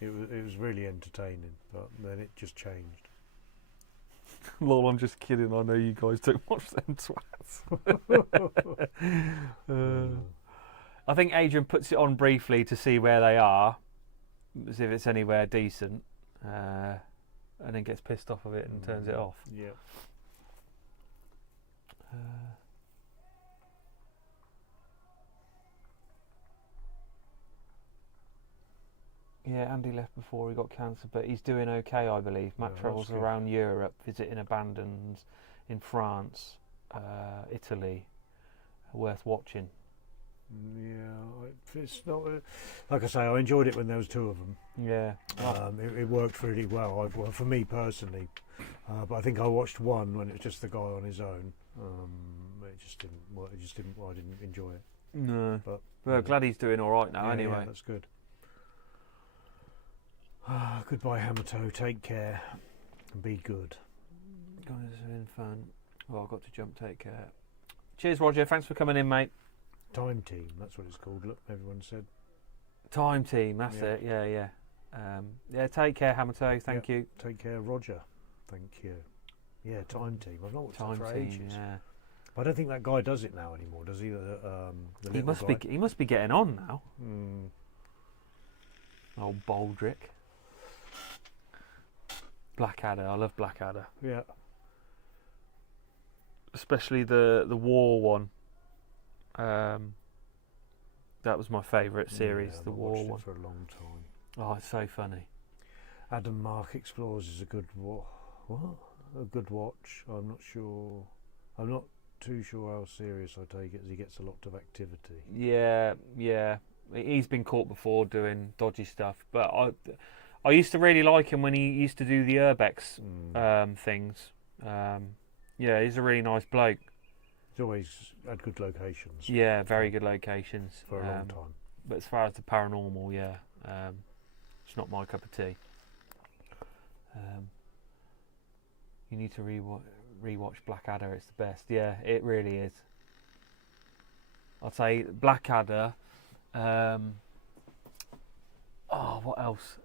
It was really entertaining, but then it just changed. Lol, I'm just kidding. I know you guys don't watch them twats. I think Adrian puts it on briefly to see where they are, see if it's anywhere decent, and then gets pissed off of it and turns it off. Yeah. Yeah, Andy left before he got cancer, but he's doing okay, I believe. Matt Yeah, travels that's good. around Europe, visiting abandons in France, Italy. Worth watching. Yeah, it's not. Like I say, I enjoyed it when there was two of them. Yeah. It worked really well. Well, for me personally, but I think I watched one when it was just the guy on his own. It just didn't work. It just didn't. I didn't enjoy it. No. But Well, glad he's doing all right now. yeah, Anyway. yeah, that's good. Goodbye, Hamato. Take care and be good. Guys, it's been fun. Well, I've got to jump. Take care. Cheers, Roger. Thanks for coming in, mate. Time team. That's what it's called. Look, everyone said. Time team. That's Yeah. it. Yeah. Yeah. Take care, Hamato. Thank you. Take care, Roger. Thank you. Yeah, time team. I've not watched Time that for team. ages. Yeah. But I don't think that guy does it now anymore, does he? The He little must guy. be. He must be getting on now. Mm. Old Baldrick. Blackadder. I love Blackadder. Yeah. Especially the war one. That was my favourite series, Yeah, I've the not war watched one. it for a long time. Oh, it's so funny. Adam Mark Explores is a good what? A good watch. I'm not sure. I'm not too sure how serious I take it, as he gets a lot of activity. Yeah. He's been caught before doing dodgy stuff, but I used to really like him when he used to do the Urbex things. Yeah, he's a really nice bloke. He's always had good locations Yeah, very good locations. for a long time. But as far as the paranormal, yeah, it's not my cup of tea. You need to rewatch Blackadder. It's the best. Yeah, it really is. I'd say Blackadder. What else?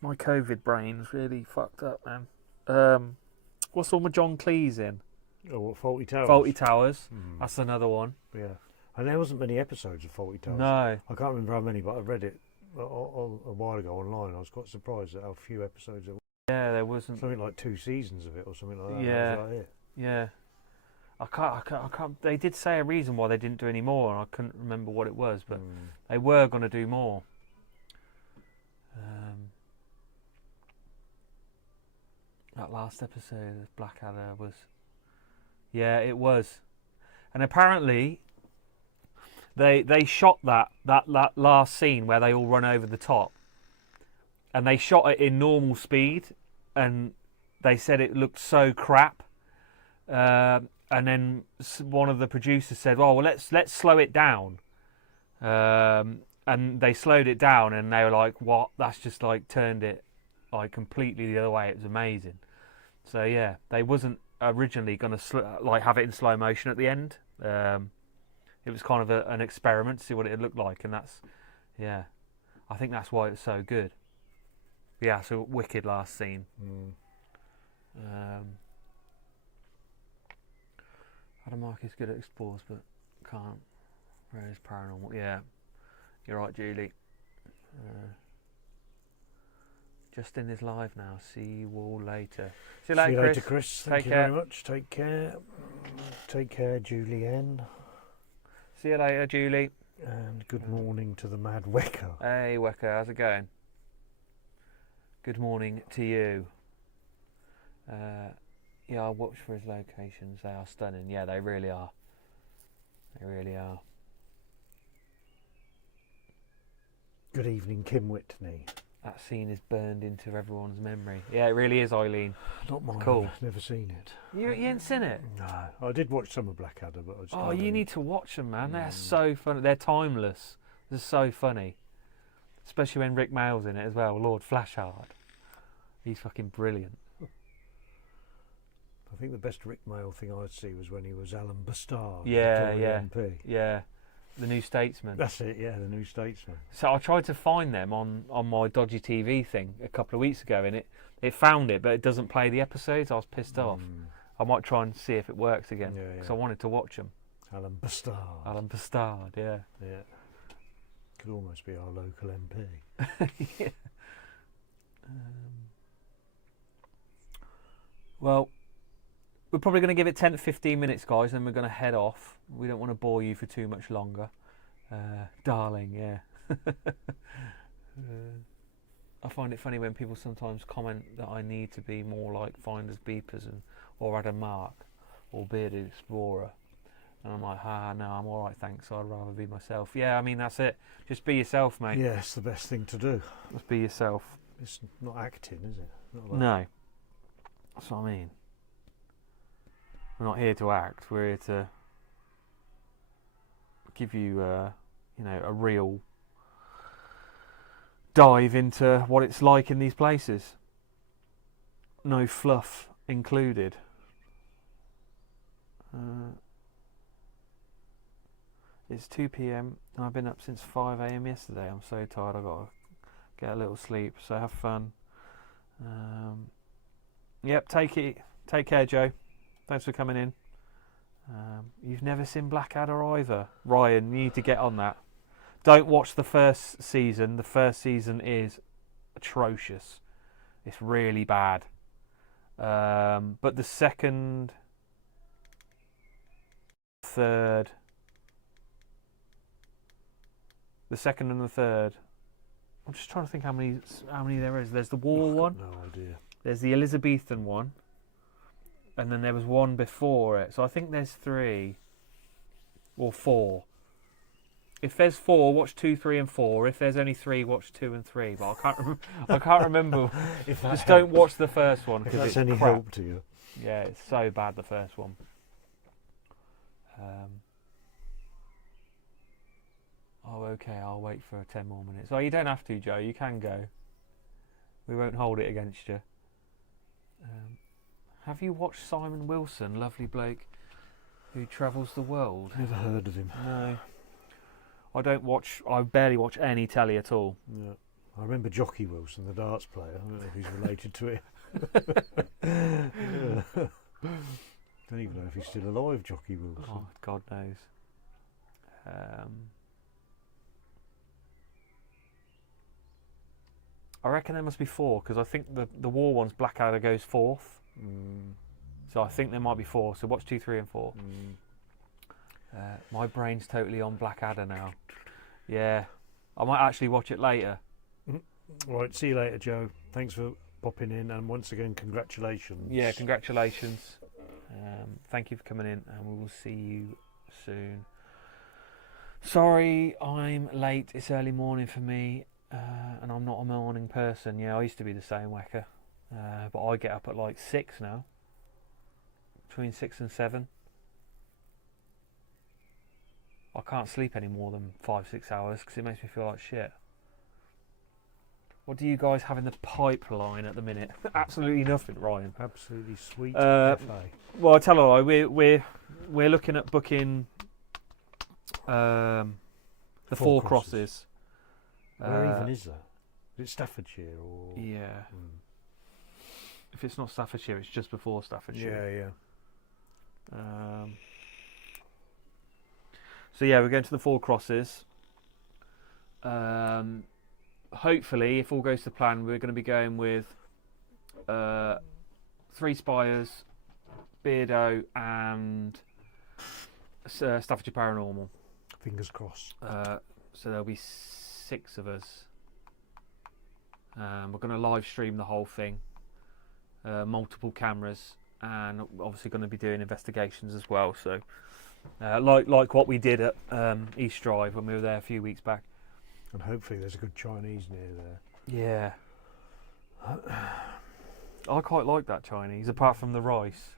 My COVID brain's really fucked up, man. What's the one with John Cleese in? Oh, what, Faulty Towers? Faulty Towers. Mm. That's another one. Yeah. And there wasn't many episodes of Faulty Towers. No. I can't remember how many, but I read it a while ago online. I was quite surprised at how few episodes there were. Yeah, there wasn't. Something like 2 seasons of it or something like that. Yeah. That was like it. Yeah. I can't. They did say a reason why they didn't do any more, and I couldn't remember what it was, but they were going to do more. That last episode of Blackadder was. Yeah, it was, and apparently. They shot that last scene where they all run over the top, and they shot it in normal speed, and they said it looked so crap. And then one of the producers said, "Well, let's slow it down." And they slowed it down, and they were like, "What? That's just like turned it like completely the other way." It was amazing. So yeah, they wasn't originally going to have it in slow motion at the end. It was kind of an experiment to see what it looked like, and that's, yeah, I think that's why it's so good. Yeah, so wicked last scene. Adam Mark is good at explores, but can't. Whereas paranormal, yeah, you're right, Julie. Justin is live now. See you all later. See you later, Chris. Take Thank you care. very much. Take care. Take care, Julianne. See you later, Julie. And good morning to the Mad Wecker. Hey, Wecker, how's it going? Good morning to you. Yeah, I'll watch for his locations. They are stunning. Yeah, they really are. They really are. Good evening, Kim Whitney. That scene is burned into everyone's memory. Yeah, it really is, Eileen. Not mine. Cool. I've never seen it. You ain't seen it? No. I did watch some of Blackadder, but I just Oh, can't you need to watch them, man. They're Mm. so funny. They're timeless. They're so funny. Especially when Rick Mail's in it as well. Lord Flashhard. He's fucking brilliant. I think the best Rick Mail thing I'd see was when he was Alan Bastard. Yeah, Tory yeah. MP. Yeah. The New Statesman. That's it, yeah, the New Statesman. So I tried to find them on my dodgy TV thing a couple of weeks ago, and it found it, but it doesn't play the episodes. I was pissed off. I might try and see if it works again, Yeah, because yeah. I wanted to watch them. Alan Bastard. Alan Bastard, yeah. Yeah. Could almost be our local MP. Yeah. Well, we're probably going to give it 10 to 15 minutes, guys, and we're going to head off. We don't want to bore you for too much longer. Darling, yeah. I find it funny when people sometimes comment that I need to be more like Finders Beepers or Adam Mark or Bearded Explorer, and I'm like, no, I'm all right, thanks. I'd rather be myself. Yeah, I mean that's it. Just be yourself, mate. Yeah, it's the best thing to do. Just be yourself. It's not acting, is it? Not like No, that's what I mean. We're not here to act. We're here to give you, a real dive into what it's like in these places. No fluff included. It's 2 p.m. and I've been up since 5 a.m. yesterday. I'm so tired. I've got to get a little sleep. So have fun. Yep. Take care, Joe. Thanks for coming in. You've never seen Blackadder either, Ryan. You need to get on that. Don't watch the first season. The first season is atrocious. It's really bad. But the second, third, and the third. I'm just trying to think how many there is. There's the war one. No idea. There's the Elizabethan one. And then there was one before it. So I think there's 3 or 4. If there's 4, watch 2, 3, and 4. If there's only 3, watch 2 and 3. But I can't remember. Just don't watch the first one If because that's it's any crap. help to you. Yeah, it's so bad, the first one. Okay, I'll wait for 10 more minutes. Oh, you don't have to, Joe. You can go. We won't hold it against you. Have you watched Simon Wilson, lovely bloke who travels the world? Never heard of him. No. I barely watch any telly at all. Yeah. I remember Jockey Wilson, the darts player. I don't know if he's related to it. Don't even know if he's still alive, Jockey Wilson. Oh, God knows. I reckon there must be 4 because I think the war one's Blackadder goes 4th. So I think there might be 4. So watch 2, 3, and 4. My brain's totally on Blackadder now. Yeah, I might actually watch it later. Right, see you later, Joe. Thanks for popping in, and once again, congratulations. Yeah, congratulations. Thank you for coming in, and we will see you soon. Sorry, I'm late. It's early morning for me, and I'm not a morning person. Yeah, I used to be the same, Wecker. But I get up at like 6 now. Between 6 and 7. I can't sleep any more than 5-6 hours because it makes me feel like shit. What do you guys have in the pipeline at the minute? Absolutely nothing, Ryan. Absolutely sweet FA. Well, I tell you what, we're looking at booking the Four Crosses. Where even is that? Is it Staffordshire or? Yeah. If it's not Staffordshire, it's just before Staffordshire. Yeah. So yeah, we're going to the Four Crosses. Hopefully, if all goes to plan, we're going to be going with 3 Spires, Beardo, and Staffordshire Paranormal. Fingers crossed. So there'll be 6 of us. We're going to live stream the whole thing, multiple cameras, and obviously going to be doing investigations as well. So, like what we did at East Drive when we were there a few weeks back. And hopefully there's a good Chinese near there. Yeah. I quite like that Chinese, apart from the rice.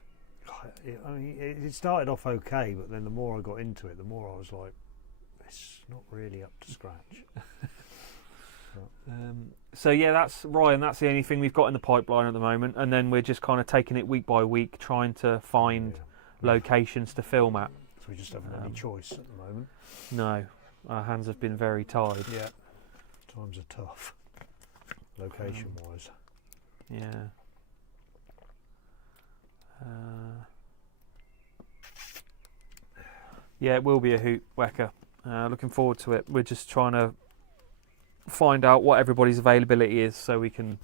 I mean, it started off okay, but then the more I got into it, the more I was like, it's not really up to scratch. So yeah, that's Ryan. That's the only thing we've got in the pipeline at the moment, and then we're just kind of taking it week by week, trying to find locations to film at. So we just haven't any choice at the moment. No, our hands have been very tied. Yeah, times are tough, location-wise. Yeah. Yeah, it will be a hoot, Wecker. Looking forward to it. We're just trying to find out what everybody's availability is so we can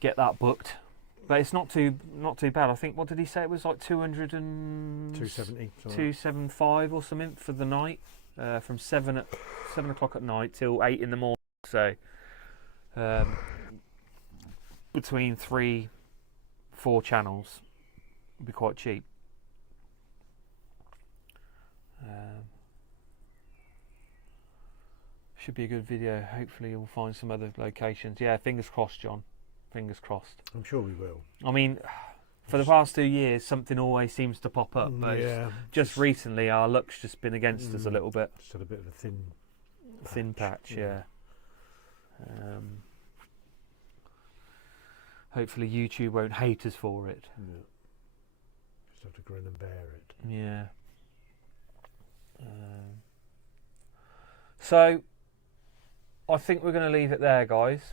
get that booked. But it's not too bad. I think, what did he say? It was like 270, 275 or something for the night, from 7 o'clock at night till 8 in the morning. So between 3-4 channels would be quite cheap. Should be a good video. Hopefully we'll find some other locations. Yeah, fingers crossed, John. Fingers crossed. I'm sure we will. I mean, for the past 2 years, something always seems to pop up. But Yeah. just recently, our luck's just been against us a little bit. Just had a bit of a thin Patch, yeah. Hopefully YouTube won't hate us for it. Yeah. Just have to grin and bear it. Yeah. So, I think we're going to leave it there, guys.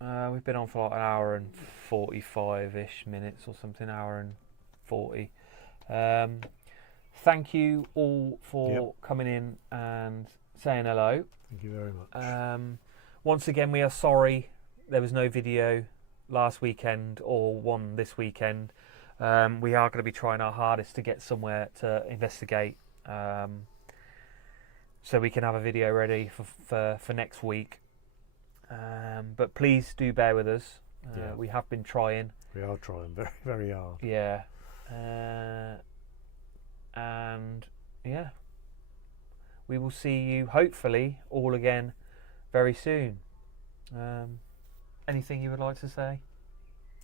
We've been on for like an hour and 45-ish minutes or something, hour and 40. Thank you all for coming in and saying hello. Thank you very much. Once again, we are sorry there was no video last weekend or one this weekend. We are going to be trying our hardest to get somewhere to investigate, so we can have a video ready for next week. But please do bear with us. We have been trying. We are trying very, very hard. Yeah. And yeah, we will see you hopefully all again very soon. Anything you would like to say?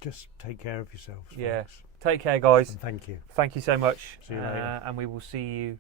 Just take care of yourselves. Yeah. Folks. Take care, guys. And thank you. Thank you so much. See you later. And we will see you